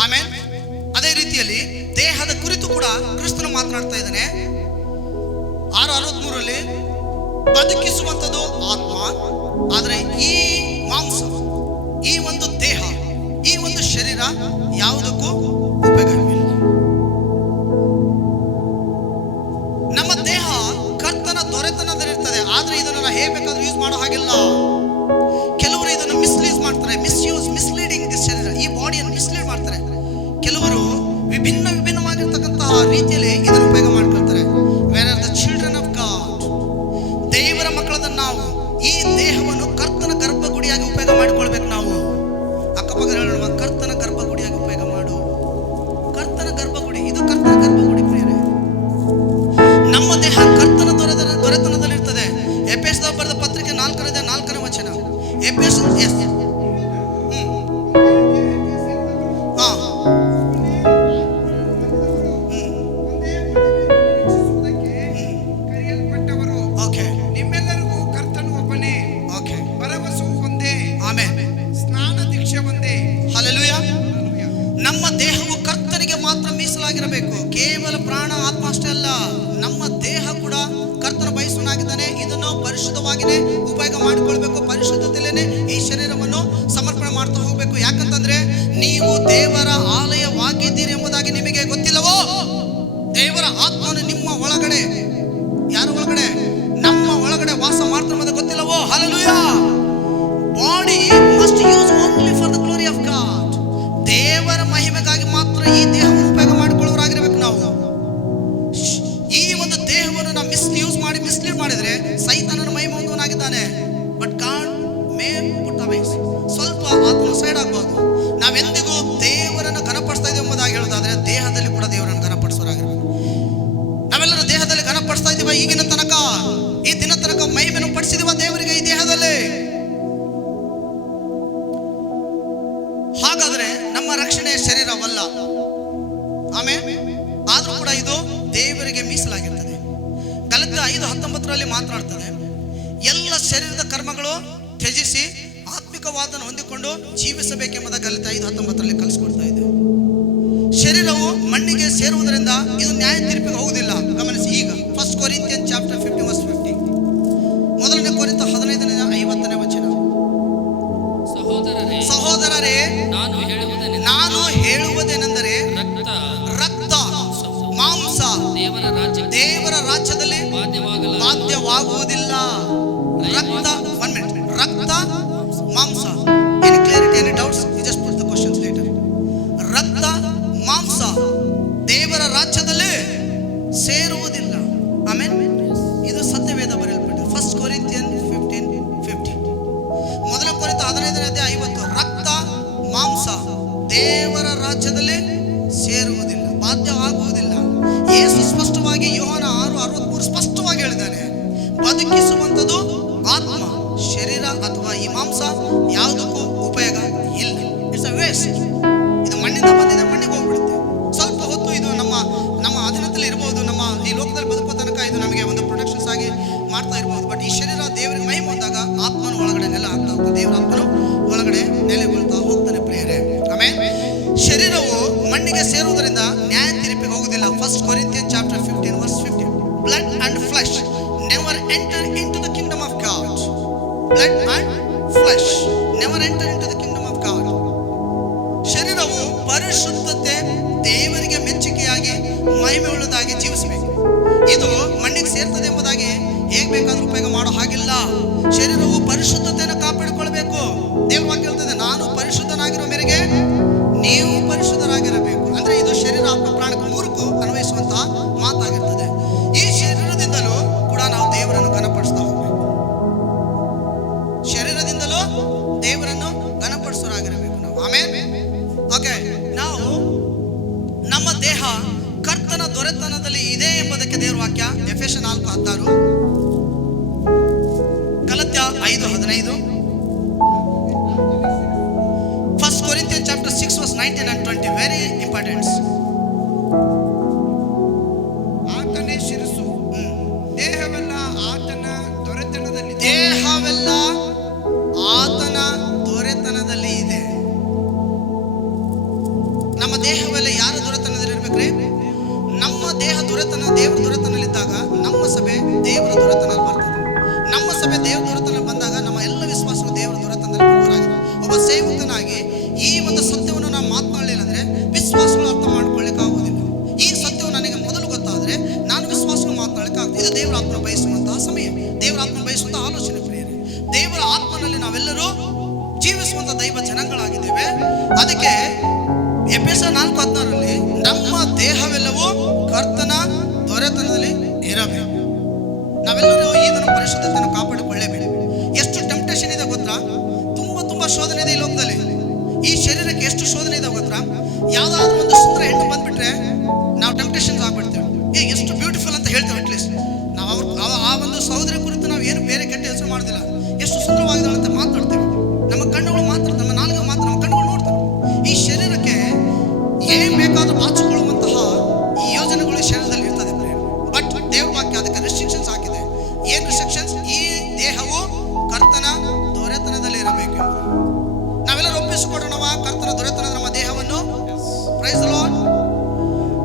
ಆಮೇಲೆ ಅದೇ ರೀತಿಯಲ್ಲಿ ದೇಹದ ಕುರಿತು ಕೂಡ ಕ್ರಿಸ್ತನು ಮಾತನಾಡ್ತಾ ಇದ್ದಾನೆ. 6:63 ಬದುಕಿಸುವಂಥದ್ದು ಆತ್ಮ, ಆದರೆ ಈ ಮಾಂಸ, ಈ ಒಂದು ದೇಹ, ಈ ಒಂದು ಶರೀರ ಯಾವುದಕ್ಕೂ ಉಪಯೋಗವಿಲ್ಲ. ನಮ್ಮ ದೇಹ ಕರ್ತನ ದೊರೆತನದಲ್ಲಿರ್ತದೆ, ಆದ್ರೆ ಇದನ್ನು ನಾವು ಹೇಗೆ ಬೇಕಾದ್ರೂ ಯೂಸ್ ಮಾಡೋ ಹಾಗಿಲ್ಲ. ಕೆಲವರು ಇದನ್ನು ಮಿಸ್ಯೂಸ್ ಮಾಡ್ತಾರೆ, ಮಿಸ್ಲೀಡಿಂಗ್ ದಿಸ್ ಶರೀರ, ಈ ಬಾಡಿಯನ್ನು ಮಿಸ್ಲೀಡ್ ಮಾಡ್ತಾರೆ. ಕೆಲವರು ವಿಭಿನ್ನವಾಗಿರ್ತಕ್ಕಂತಹ ರೀತಿಯಲ್ಲಿ ಇದನ್ನು ಉಪಯೋಗ ಮಾಡ್ಕೊಳ್ತಾರೆ. ವೇರ್ ಆರ್ ದ ಕರ್ತನ ಬಯಸುವನಾಗಿದ್ದಾನೆ. ಇದನ್ನು ಪರಿಶುದ್ಧವಾಗಿಯೇ ಉಪಯೋಗ ಮಾಡಿಕೊಳ್ಬೇಕು. ಪರಿಶುದ್ಧತೆಯಲ್ಲೇ ಈ ಶರೀರವನ್ನು ಸಮರ್ಪಣೆ ಮಾಡ್ತಾ ಹೋಗಬೇಕು. ಯಾಕಂತಂದ್ರೆ ನೀವು ದೇವರ ಆಲಯವಾಗಿದ್ದೀರಿ ಎಂಬುದಾಗಿ ನಿಮಗೆ ಗೊತ್ತಿಲ್ಲವೋ? ದೇವರ ಆತ್ಮನು ನಿಮ್ಮ ಒಳಗಡೆ, ಯಾರ ಒಳಗಡೆ? ನಮ್ಮ ಒಳಗಡೆ ವಾಸ ಮಾಡ್ತಾರೆ ಎಂಬುದು ಗೊತ್ತಿಲ್ಲವೋ? Hallelujah. Body must use only for the glory of God. ದೇವರ ಮಹಿಮೆಗಾಗಿ ಮಾತ್ರ ಈ ದೇಹವನ್ನು ಉಪಯೋಗ ಮಾಡಿಕೊಳ್ಳೋರಾಗಿರ್ಬೇಕು ನಾವು. ಈ ಒಂದು ದೇಹವನ್ನು ನಾವು ಮಿಸ್ಲೀಡ್ ಮಾಡಿದ್ರೆ ಸೈತಾನನ ಮಹಿಮೆ ಹೊಂದುವನಾಗಿದ್ದಾನೆ. ಬಟ್ ಗಾಡ್ ಮೇ ಪುಟ್ ಅವೇ, ಸ್ವಲ್ಪ ಆತ್ಮ ಸೈಡ್ ಆಗ್ಬಹುದು. ನಾವೆಂದಿಗೂ ದೇವರನ್ನು ಘನಪಡಿಸ್ತಾ ಇದ್ದೀವಿ ಎಂಬುದಾಗಿ ಹೇಳೋದಾದ್ರೆ ದೇಹದಲ್ಲಿ ಕೂಡ ದೇವರನ್ನು ಘನಪಡಿಸೋರಾಗಿರ್ಬೇಕು. ನಾವೆಲ್ಲರೂ ದೇಹದಲ್ಲಿ ಘನಪಡಿಸ್ತಾ ಇದ್ದೀವ? ಈಗಿನ ತನಕ, ಈ ದಿನ ತನಕ ಮಹಿಮೆಯನ್ನು ಪಡಿಸಿದೀವ ದೇವರಿಗೆ ಈ ದೇಹದಲ್ಲಿ? ಹಾಗಾದ್ರೆ ನಮ್ಮ ರಕ್ಷಣೆ ಶರೀರವಲ್ಲ. ಆಮೇಲೆ ಆದ್ರೂ ಕೂಡ ಇದು ದೇವರಿಗೆ ಮೀಸಲಾಗಿರ್ತದೆ. ಗಲಾತ್ಯ 5:19 ಮಾತನಾಡ್ತದೆ, ಎಲ್ಲ ಶರೀರದ ಕರ್ಮಗಳು ತ್ಯಜಿಸಿ ಆತ್ಮಿಕವಾದನ್ನು ಹೊಂದಿಕೊಂಡು ಜೀವಿಸಬೇಕೆಂಬುದಾಗಿ ಗಲಾತ್ಯ 5:19 ಕಲಿಸ್ಕೊಡ್ತಾ ಇದೆ. ಶರೀರವು ಮಣ್ಣಿಗೆ ಸೇರುವುದರಿಂದ ಇದು ನ್ಯಾಯ ತೀರ್ಪಿಗೆ ಹೋಗುವುದಿಲ್ಲ. ಗಮನಿಸಿ. ಈಗ 1 ಕೊರಿಂಥಿಯನ್ಸ್ ಚಾಪ್ಟರ್ 15 verse 50, 1 ಕೊರಿಂಥ 15:50 ವಚನ. ಸಹೋದರರೇ, ನಾನು ಹೇಳುವುದೇನೆಂದರೆ ರಕ್ತ ಮಾಂಸ ದೇವರ ರಾಜ್ಯದಲ್ಲಿ ಬಾಧ್ಯವಾಗುವುದಿಲ್ಲ. ರಕ್ತ ಮಾಂಸ. Any clarity, any doubts? You just put the questions later. ರಕ್ತ ಮಾಂಸ ದೇವರ ರಾಜ್ಯದಲ್ಲಿ ಸೇರುವುದಿಲ್ಲ. ಆಮೆನ್. ಇದು ಸತ್ಯವೇದ ಬರೆಯಲ್ಪಟ್ಟಿದೆ. 1 ಕೊರಿಂಥಿಯನ್ಸ್ 15:50, 1 ಕೊರಿಂಥ 15:50. ರಕ್ತ ಮಾಂಸ ದೇವರ ರಾಜ್ಯದಲ್ಲಿ ಸೇರುವುದಿಲ್ಲ, ಬಾಧ್ಯವಾಗುವುದಿಲ್ಲ. ಯೇಸು ಸ್ಪಷ್ಟವಾಗಿ ಯೋಹಾನ 6:63 ಸ್ಪಷ್ಟವಾಗಿ ಹೇಳಿದ್ದಾನೆ, ಬದುಕಿಸುವಂಥದ್ದು ಆತ್ಮ, ಶರೀರ ಅಥವಾ ಈ ಮಾಂಸ ಯಾವುದಕ್ಕೂ ಉಪಯೋಗ ಇಲ್ಲ. It's a waste. ಇದು ಮಣ್ಣಿಂದ ಬಂದಿದೆ, ಮಣ್ಣಿಗೆ ಹೋಗ್ಬಿಡುತ್ತೆ. ಸ್ವಲ್ಪ ಹೊತ್ತು ಇದು ನಮ್ಮ ಅಧೀನದಲ್ಲಿ ಇರಬಹುದು. ನಮ್ಮ ಈ ಲೋಕದಲ್ಲಿ ಬದುಕುವ ತನಕ ಇದು ನಮಗೆ ಒಂದು ಪ್ರೊಟೆಕ್ಷನ್ಸ್ ಆಗಿ ಮಾಡ್ತಾ ಇರಬಹುದು. ಬಟ್ ಈ ಶರೀರ ದೇವರಿಗೆ ಮಹಿಮೆ ಬಂದಾಗ ಆತ್ಮನ ಒಳಗಡೆ ನೆಲೆ ಆಗ್ತಾ ಹೋಗ್ತದೆ. ದೇವರ ಆತ್ಮನು ಒಳಗಡೆ ನೆಲೆಗೊಳ್ತಾ ಹೋಗ್ತಾನೆ ಪ್ರಿಯರೇ. ಆಮೇಲೆ ಶರೀರವು ಮಣ್ಣಿಗೆ ಸೇರುವುದರಿಂದ ನ್ಯಾಯ ತೀರ್ಪಿಗೆ ಹೋಗುವುದಿಲ್ಲ. 1 Corinthians chapter 15 verse 50. Blood and flesh never enter into the kingdom of God. Blood and flesh never enter into the kingdom of God. ಶರೀರವು ಪರಿಶುದ್ಧತೆ, ದೇವರಿಗೆ ಮೆಚ್ಚುಗೆಯಾಗಿ ಮಹಿಮೆಯುಳ್ಳದಾಗಿ ಜೀವಿಸಬೇಕು. ಇದು ಮಣ್ಣಿಗೆ ಸೇರ್ತದೆ ಎಂಬುದಾಗಿ ಹೇಗೆ ಬೇಕಾದ್ರೂ ಉಪಯೋಗ ಮಾಡೋ ಹಾಗಿಲ್ಲ. ಶರೀರವು ಪರಿಶುದ್ಧತೆಯನ್ನು ಕಾಪಾಡಿಕೊಳ್ಬೇಕು. ದೇವ್ರ ವಾಕ್ಯ ಹೇಳ್ತದೆ, ನಾನು ಪರಿಶುದ್ಧನಾಗಿರೋ ಮೇರೆಗೆ ನೀವು ಪರಿಶುದ್ಧರಾಗಿರಬೇಕು. ಅಂದ್ರೆ ಇದು ಶರೀರ, ಆತ್ಮ, ಪ್ರಾಣಕ್ಕೆ ಮೂರಕ್ಕೂ ಅನ್ವಯಿಸುವಂತಹ ಮಾತಾಗಿರ್ತದೆ. ಈ ಶರೀರದಿಂದಲೂ ಕೂಡ ನಾವು ದೇವರನ್ನು ಘನಪಡಿಸ್ತಾ ಹೋಗ್ಬೇಕು. ಶರೀರದಿಂದಲೂ ದೇವರನ್ನು ಘನಪಡಿಸೋರಾಗಿರಬೇಕು ನಾವು. ಆಮೇಲೆ ಓಕೆ, ನಾವು ನಮ್ಮ ದೇಹ ಕರ್ತನ ದೊರೆತನದಲ್ಲಿ ಇದೆ ಎಂಬುದಕ್ಕೆ ದೇವರ ವಾಕ್ಯ ಎಫೆಸ 4:16, Galatia 5:15, 1 Corinthians chapter 6 verse 19 and 20. Very important. ಆತನೇ ಶಿರಸ್ಸು, ದೇಹವೆಲ್ಲ ಆತನ ದೊರೆತನದಲ್ಲಿ ಇದೆ. ನಮ್ಮ ದೇಹವೆಲ್ಲ ಯಾರ ದೊರೆತನದಲ್ಲಿ ಇರ್ಬೇಕ್ರಿ? ನಮ್ಮ ದೇಹ ದೊರೆತನ ದೇವರ ದೊರೆತನಲ್ಲಿದ್ದಾಗ ನಮ್ಮ ಸಭೆ ದೇವರ ದೊರೆತನಲ್ಲಿ ಬರ್ತದೆ. ನಮ್ಮ ಸಭೆ ದೇವರ ದೊರೆತನಲ್ಲಿ ಬಂದಾಗ ನಮ್ಮ ಎಲ್ಲ ವಿಶ್ವಾಸಗಳು ದೇವರ ದೊರೆತನದಲ್ಲಿ ಬರುವರಾಗಿದೆ. ಒಬ್ಬ ಸೇವಕನಾಗಿ ಈ ಒಂದು ಸತ್ಯವನ್ನು ನಾನು ಮಾತನಾಡಲಿಲ್ಲ ಅಂದ್ರೆ ವಿಶ್ವಾಸಗಳು ಅರ್ಥ ಮಾಡ್ಕೊಳ್ಳಿಕ್ಕೆ ಆಗುವುದಿಲ್ಲ. ಈ ಸತ್ಯವು ನನಗೆ ಮೊದಲು ಗೊತ್ತಾದ್ರೆ ನಾನು ವಿಶ್ವಾಸಗಳು ಮಾತನಾಡಲಿಕ್ಕೆ ಆಗುತ್ತೆ. ಇದು ದೇವರ ಆತ್ಮ ಬಯಸುವಂತಹ ಸಮಯ, ದೇವರ ಆತ್ಮ ಬಯಸುವಂತಹ ಆಲೋಚನೆ ಪ್ರಿಯರೇ. ದೇವರ ಆತ್ಮನಲ್ಲಿ ನಾವೆಲ್ಲರೂ ಜೀವಿಸುವಂತ ದೈವ ಜನಗಳಾಗಿದ್ದೇವೆ. ಅದಕ್ಕೆ ಎಫೆಸ 4:16 ನಮ್ಮ ದೇಹವೆಲ್ಲವೂ ಕರ್ತನ ದೊರೆತನದಲ್ಲಿ ಇರಬೇಕು. ನಾವೆಲ್ಲರೂ ಇದನ್ನು ಪರಿಶುದ್ಧತೆಯನ್ನು ಕಾಪಾಡಿಕೊಳ್ಳೇಬೇಕು. ಎಷ್ಟು ಟೆಂಪ್ಟೇಷನ್ ಇದೆ ಗೊತ್ತಾ? ತುಂಬಾ ಶೋಧನೆ ಇದೆ ಈ ಲೋಕದಲ್ಲಿ. ಈ ಶರೀರಕ್ಕೆ ಎಷ್ಟು ಶೋಧನೆ ಇದೆ ಗೊತ್ತಾ? ಯಾವ್ದಾದ್ರು ಒಂದು ಸುಂದರ ಹೆಣ್ಣು ಬಂದ್ಬಿಟ್ರೆ ನಾವು ಟೆಂಪ್ಟೇಷನ್ಸ್ ಆಗ್ಬಿಡ್ತೇವೆ. ಎಷ್ಟು ಬ್ಯೂಟಿಫುಲ್ ಅಂತ ಹೇಳ್ತೇವೆ. ಅಟ್ಲೀಸ್ಟ್ ನಾವು ಆ ಒಂದು ಸಹೋದರಿ ಕುರಿತು ನಾವು ಏನು ಬೇರೆ ಕೆಟ್ಟ ಹೆಸರು ಮಾಡೋದಿಲ್ಲ. ಎಷ್ಟು ಸುಂದರವಾಗಿದ್ದಾಳೆ ಅಂತ ಮಾತಾಡ್ತೇವೆ. ನಮ್ಮ ಕಣ್ಣುಗಳು ಮಾತ್ರ, ನಮ್ಮ ನಾಲ್ಗೆ ಮಾತ್ರ, ನಮ್ಮ ಕಣ್ಣುಗಳು ನೋಡ್ತೇವೆ. ಈ ಶರೀರಕ್ಕೆ ಏನ್ ಬೇಕಾದ್ರೂ ಬಾಚಿಕೊಳ್ಳುವಂತಹ ಈ ಯೋಜನೆಗಳು ಶರೀರದಲ್ಲಿ ಇರ್ತದೆ. ಬಟ್ ದೇವ್ರ ವಾಕ್ಯ ಅದಕ್ಕೆ ರೆಸ್ಟ್ರಿಕ್ಷನ್ಸ್ ಹಾಕಿದೆ. ಏನ್ ರೆಸ್ಟ್ರಿಕ್ಷನ್ಸ್? ಈ ದೇಹವು ಕರ್ತನ ದೊರೆತನದಲ್ಲಿ ಇರಬೇಕು. ನಾವೆಲ್ಲರೂ ಒಪ್ಪಿಸಿಕೊಡೋಣವಾ ಕರ್ತನ ದೊರೆತನ ನಮ್ಮ ದೇಹವನ್ನು? Praise the Lord.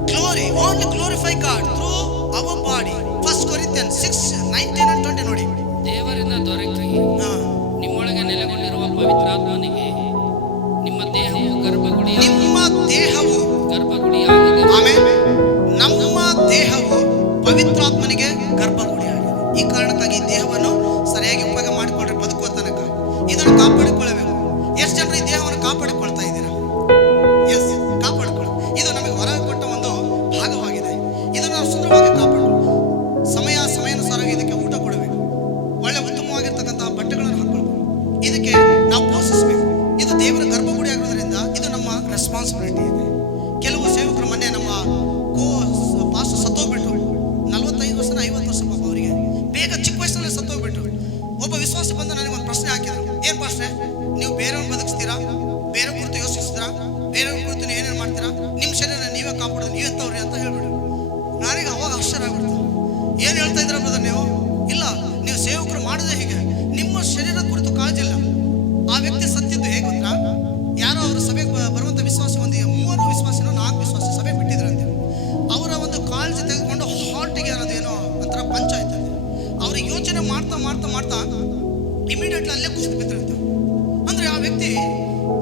Glory, only glorify God through our body. 1 Corinthians 6 ಗರ್ಭಗುಡಿಯಾಗಿದೆ. ಈ ಕಾರಣಕ್ಕಾಗಿ ಈ ದೇಹವನ್ನು ಸರಿಯಾಗಿ ಉಪಯೋಗ ಮಾಡಿಕೊಂಡ್ರೆ ಬದುಕುವ ತನಕ ಇದನ್ನು ಕಾಪಾಡಿಕೊಳ್ಳಬೇಕು. ಎಷ್ಟು ಜನರು ಈ ದೇಹವನ್ನು ಕಾಪಾಡಿಕೊಳ್ತಾ ಇದ್ದೀರಾ? ಎಸ್, ಕಾಪಾಡಿಕೊಳ್ಳಿ. ಇದು ನಮಗೆ ಹೊರ ಕೊಟ್ಟ ಒಂದು ಭಾಗವಾಗಿದೆ. ಇದನ್ನು ನಾವು ಸುಂದರವಾಗಿ ಕಾಪಾಡಬೇಕು. ಸಮಯಾನುಸಾರವಾಗಿ ಇದಕ್ಕೆ ಊಟ ಕೊಡಬೇಕು. ಒಳ್ಳೆ ಉತ್ತಮವಾಗಿರ್ತಕ್ಕಂತಹ ಬಟ್ಟೆಗಳನ್ನು ಹಾಕೊಳ್ಬೇಕು. ಇದಕ್ಕೆ ನಾವು ಪೋಷಿಸಬೇಕು. ಇದು ದೇವರ ಗರ್ಭಗುಡಿ ಆಗೋದ್ರಿಂದ ಇದು ನಮ್ಮ ರೆಸ್ಪಾನ್ಸಿಬಿಲಿಟಿ ಇದೆ. ಕೆಲವು ಸೇವಕರು ಮೊನ್ನೆ ನಮ್ಮ ಪಾಸ್ಟರ್ ಸತ್ತೋಗ್ಬಿಟ್ರು. 45 ವರ್ಷ 50 ವರ್ಷ ಪಾಪ ಅವರಿಗೆ ಬೇಗ ಚಿಕ್ಕ ವಯಸ್ಸಲ್ಲಿ ಸತ್ತೋಗ್ಬಿಟ್ರು. ಒಬ್ಬ ವಿಶ್ವಾಸ ಬಂದು ನನಗೆ ಒಂದು ಪ್ರಶ್ನೆ ಹಾಕಿದ್ರು. ಏನು ಪ್ರಶ್ನೆ? ನೀವು ಬೇರೆಯವ್ರನ್ನ ಬದುಕಿಸ್ತೀರಾ? ಬೇರೆ ಕುರಿತು ಯೋಚಿಸ್ತೀರಾ? ಬೇರೆಯವ್ರ ಕುರಿತು ನೀವು ಏನೇನು ಮಾಡ್ತೀರಾ? ನಿಮ್ಮ ಶರೀರ ನೀವೇ ಕಾಪಾಡೋದು, ನೀವು ಎಂತವ್ರಿ ಅಂತ ಹೇಳ್ಬಿಟ್ಟು ನನಗೆ ಅವಾಗ ಆಶ್ಚರ್ಯ ಆಗ್ಬಿಡ್ತು. ಏನು ಹೇಳ್ತಾ ಇದ್ದೀರಾ ಬ್ರದರ್ ನೀವು? ಇಲ್ಲ, ನೀವು ಸೇವಕರು ಮಾಡೋದೇ ಹೀಗೆ. ನಿಮ್ಮ ಶರೀರದ ಕುರಿತು ಕಾಳಜಿ ಇಲ್ಲ. ಆ ವ್ಯಕ್ತಿ ಸತ್ತಿದ್ದು ಹೇಗೆ ಗೊತ್ತಾ? ಯಾರೋ ಅವರು ಸಭೆಗೆ ಬರುವಂಥ ವಿಶ್ವಾಸ ಒಂದು 3 ವಿಶ್ವಾಸಿನೋ 4 ವಿಶ್ವಾಸ ಸಭೆ ಬಿಟ್ಟಿದ್ರಂತೆ. ಅವರ ಒಂದು ಕಾಳಜಿ ತೆಗೆದುಕೊಂಡು ಹಾರ್ಟಿಗೆ ಅನ್ನೋದೇನೋ ಒಂಥರ ಪಂಚಾಯತ್ ಅಂತೆ. ಅವ್ರಿಗೆ ಯೋಚನೆ ಮಾಡ್ತಾ ಮಾಡ್ತಾ ಮಾಡ್ತಾ ಇಮಿಡಿಯೇಟ್ಲಿ ಅಲ್ಲೇ ಕುಸಿದು ಬಿದ್ದಿರಂತೆ. ಅಂದರೆ ಆ ವ್ಯಕ್ತಿ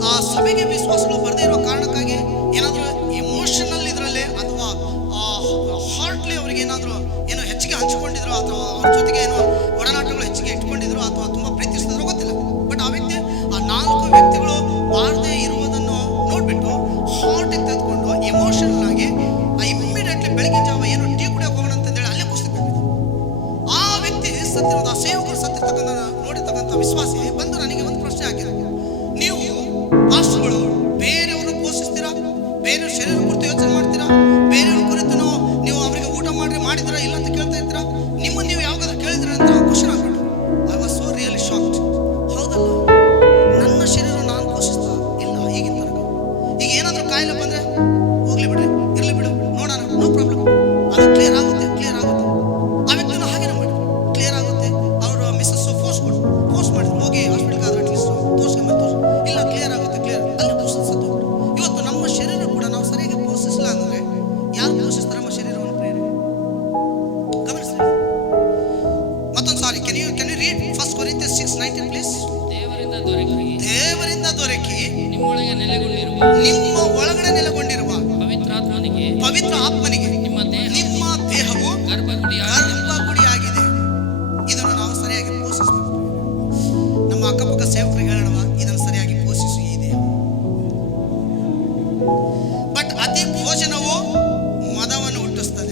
ಆ ಸಭೆಗೆ ವಿಶ್ವಾಸಗಳು ಬರದೇ ಇರೋ ಕಾರಣಕ್ಕಾಗಿ ಏನಾದರೂ ಎಮೋಷನಲ್ ಇದರಲ್ಲಿ ಅಥವಾ ಹಾರ್ಟ್ಲಿ ಅವ್ರಿಗೆ ಏನಾದರೂ ಏನೋ ಹೆಚ್ಚಿಗೆ ಹಂಚಿಕೊಂಡಿದ್ರು ಅಥವಾ ಅವ್ರ ಜೊತೆಗೆ ಏನೋ ಒಡನಾಟಗಳು ಹೆಚ್ಚಿಗೆ ಇಟ್ಕೊಂಡಿದ್ರು ಅಥವಾ ತುಂಬ ಪ್ರೀತಿಸಿದ್ರು ಗೊತ್ತಿಲ್ಲ. ಬಟ್ ಆ ವ್ಯಕ್ತಿ ಆ 4 ವ್ಯಕ್ತಿಗಳು ಬಾರದೇ ಇರುವುದನ್ನು ನೋಡಿಬಿಟ್ಟು ಹಾರ್ಟಿಗೆ ತೆಗೆದುಕೊಂಡು ಎಮೋಷನಲ್ ಆಗಿ ಇಮ್ಮಿಡಿಯೇಟ್ಲಿ ಬೆಳಗಿನ ಜಾವ ಏನೋ ಟೀ ಕುಡಿಯೋಕೆ ಹೋಗೋಣ ಅಂತಂದೇಳಿ ಅಲ್ಲೇ ಕುಸಿದು ಆ ವ್ಯಕ್ತಿ ಸತ್ತಿರೋದು. ಆ ಸೇವಕರು ಸತ್ತಿರ್ತಕ್ಕಂಥ ನೋಡಿರ್ತಕ್ಕಂಥ ವಿಶ್ವಾಸಿ ಬಂದು ನನಗೆ ಒಂದು ಪ್ರಶ್ನೆ ಹಾಕಿದ್ರು. ನೀವು ಪಾಸ್ಟರ್ಗಳು ಬೇರೆಯವ್ರನ್ನ ಪೋಷಿಸ್ತೀರಾ? ಬೇರೆಯವ್ರ ಶರೀರ ಕುರಿತು ಯೋಚನೆ ಮಾಡ್ತೀರಾ? ಬೇರೆಯವ್ರ ಕುರಿತು ನೀವು ಅವರಿಗೆ ಊಟ ಮಾಡಿದಿರಾ ಇಲ್ಲ ಅಂತ ಕೇಳ್ತಾ ಇದ್ದೀರಾ? ನಿಮ್ಮನ್ನು ನೀವು ಯಾವಾಗಾದ್ರೂ ಕೇಳಿದ್ರೆ ಅಂತ ಕ್ವಶನ್ ಆಗ್ಬಿಟ್ಟು I was so really shocked. ಹೌದಲ್ಲ, ನನ್ನ ಶರೀರ ನಾನು ಪೋಷಿಸ್ತಾ ಇಲ್ಲ ಈಗಿನ ತನಕ. ಈಗ ಏನಾದರೂ ಕಾಯಿಲೆ ಬಂದರೆ ಹೋಗ್ಲಿ ಬಿಡ್ರಿ, ಇರಲಿ ಬಿಡು, ನೋಡೋಣ, ನೋ ಪ್ರಾಬ್ಲಮ್, ಅದು ಕ್ಲಿಯರ್ ಆಗುತ್ತೆ. ಆ ವ್ಯಕ್ತಿನ ಹಾಗೇನೆ ಮಾಡಿ ಕ್ಲಿಯರ್ ಆಗುತ್ತೆ. ಅವರು ಮಿಸ್ಸಸ್ ಫೋರ್ಸ್ ಮಾಡಿದ್ರು, ಹೋಗಿ ಹಾಸ್ಪಿಟಲ್ಗೆ ಆದ್ರೆ ಅಟ್ಲೀಸ್ಟ್ ತೋರಿಸ್ಕೊಂಬ ಇಲ್ಲ ಕ್ಲಿಯರ್ ಆಗುತ್ತೆ, ಅಲ್ಲಿ ಪೋಷಿಸೋದು. ಇವತ್ತು ನಮ್ಮ ಶರೀರ ಕೂಡ ನಾವು ಸರಿಯಾಗಿ ಪೋಷಿಸಿಲ್ಲ ಅಂದರೆ ಯಾರು ಪೋಷಿಸ್ತಾರೆ ನಮ್ಮ ಶರೀರವನ್ನು? ಪ್ರೇರಣೆ ಗಮನಿಸಿ. ಮತ್ತೊಂದು ಸಾರಿ can you read 1 Corinthians 6:19 please? ದೇವರಿಂದ ದೊರಕಿ ನಿಮ್ಮೊಳಗೆ ನೆಲೆಗೊಂಡಿರುವ ನಿಮ್ಮ ಒಳಗಡೆ ನೆಲೆಗೊಂಡಿರುವ ಪವಿತ್ರ ಆತ್ಮನಿಗೆ ನಿಮ್ಮ ದೇಹವು ಗರ್ಭಗುಡಿಯಾಗಿದೆ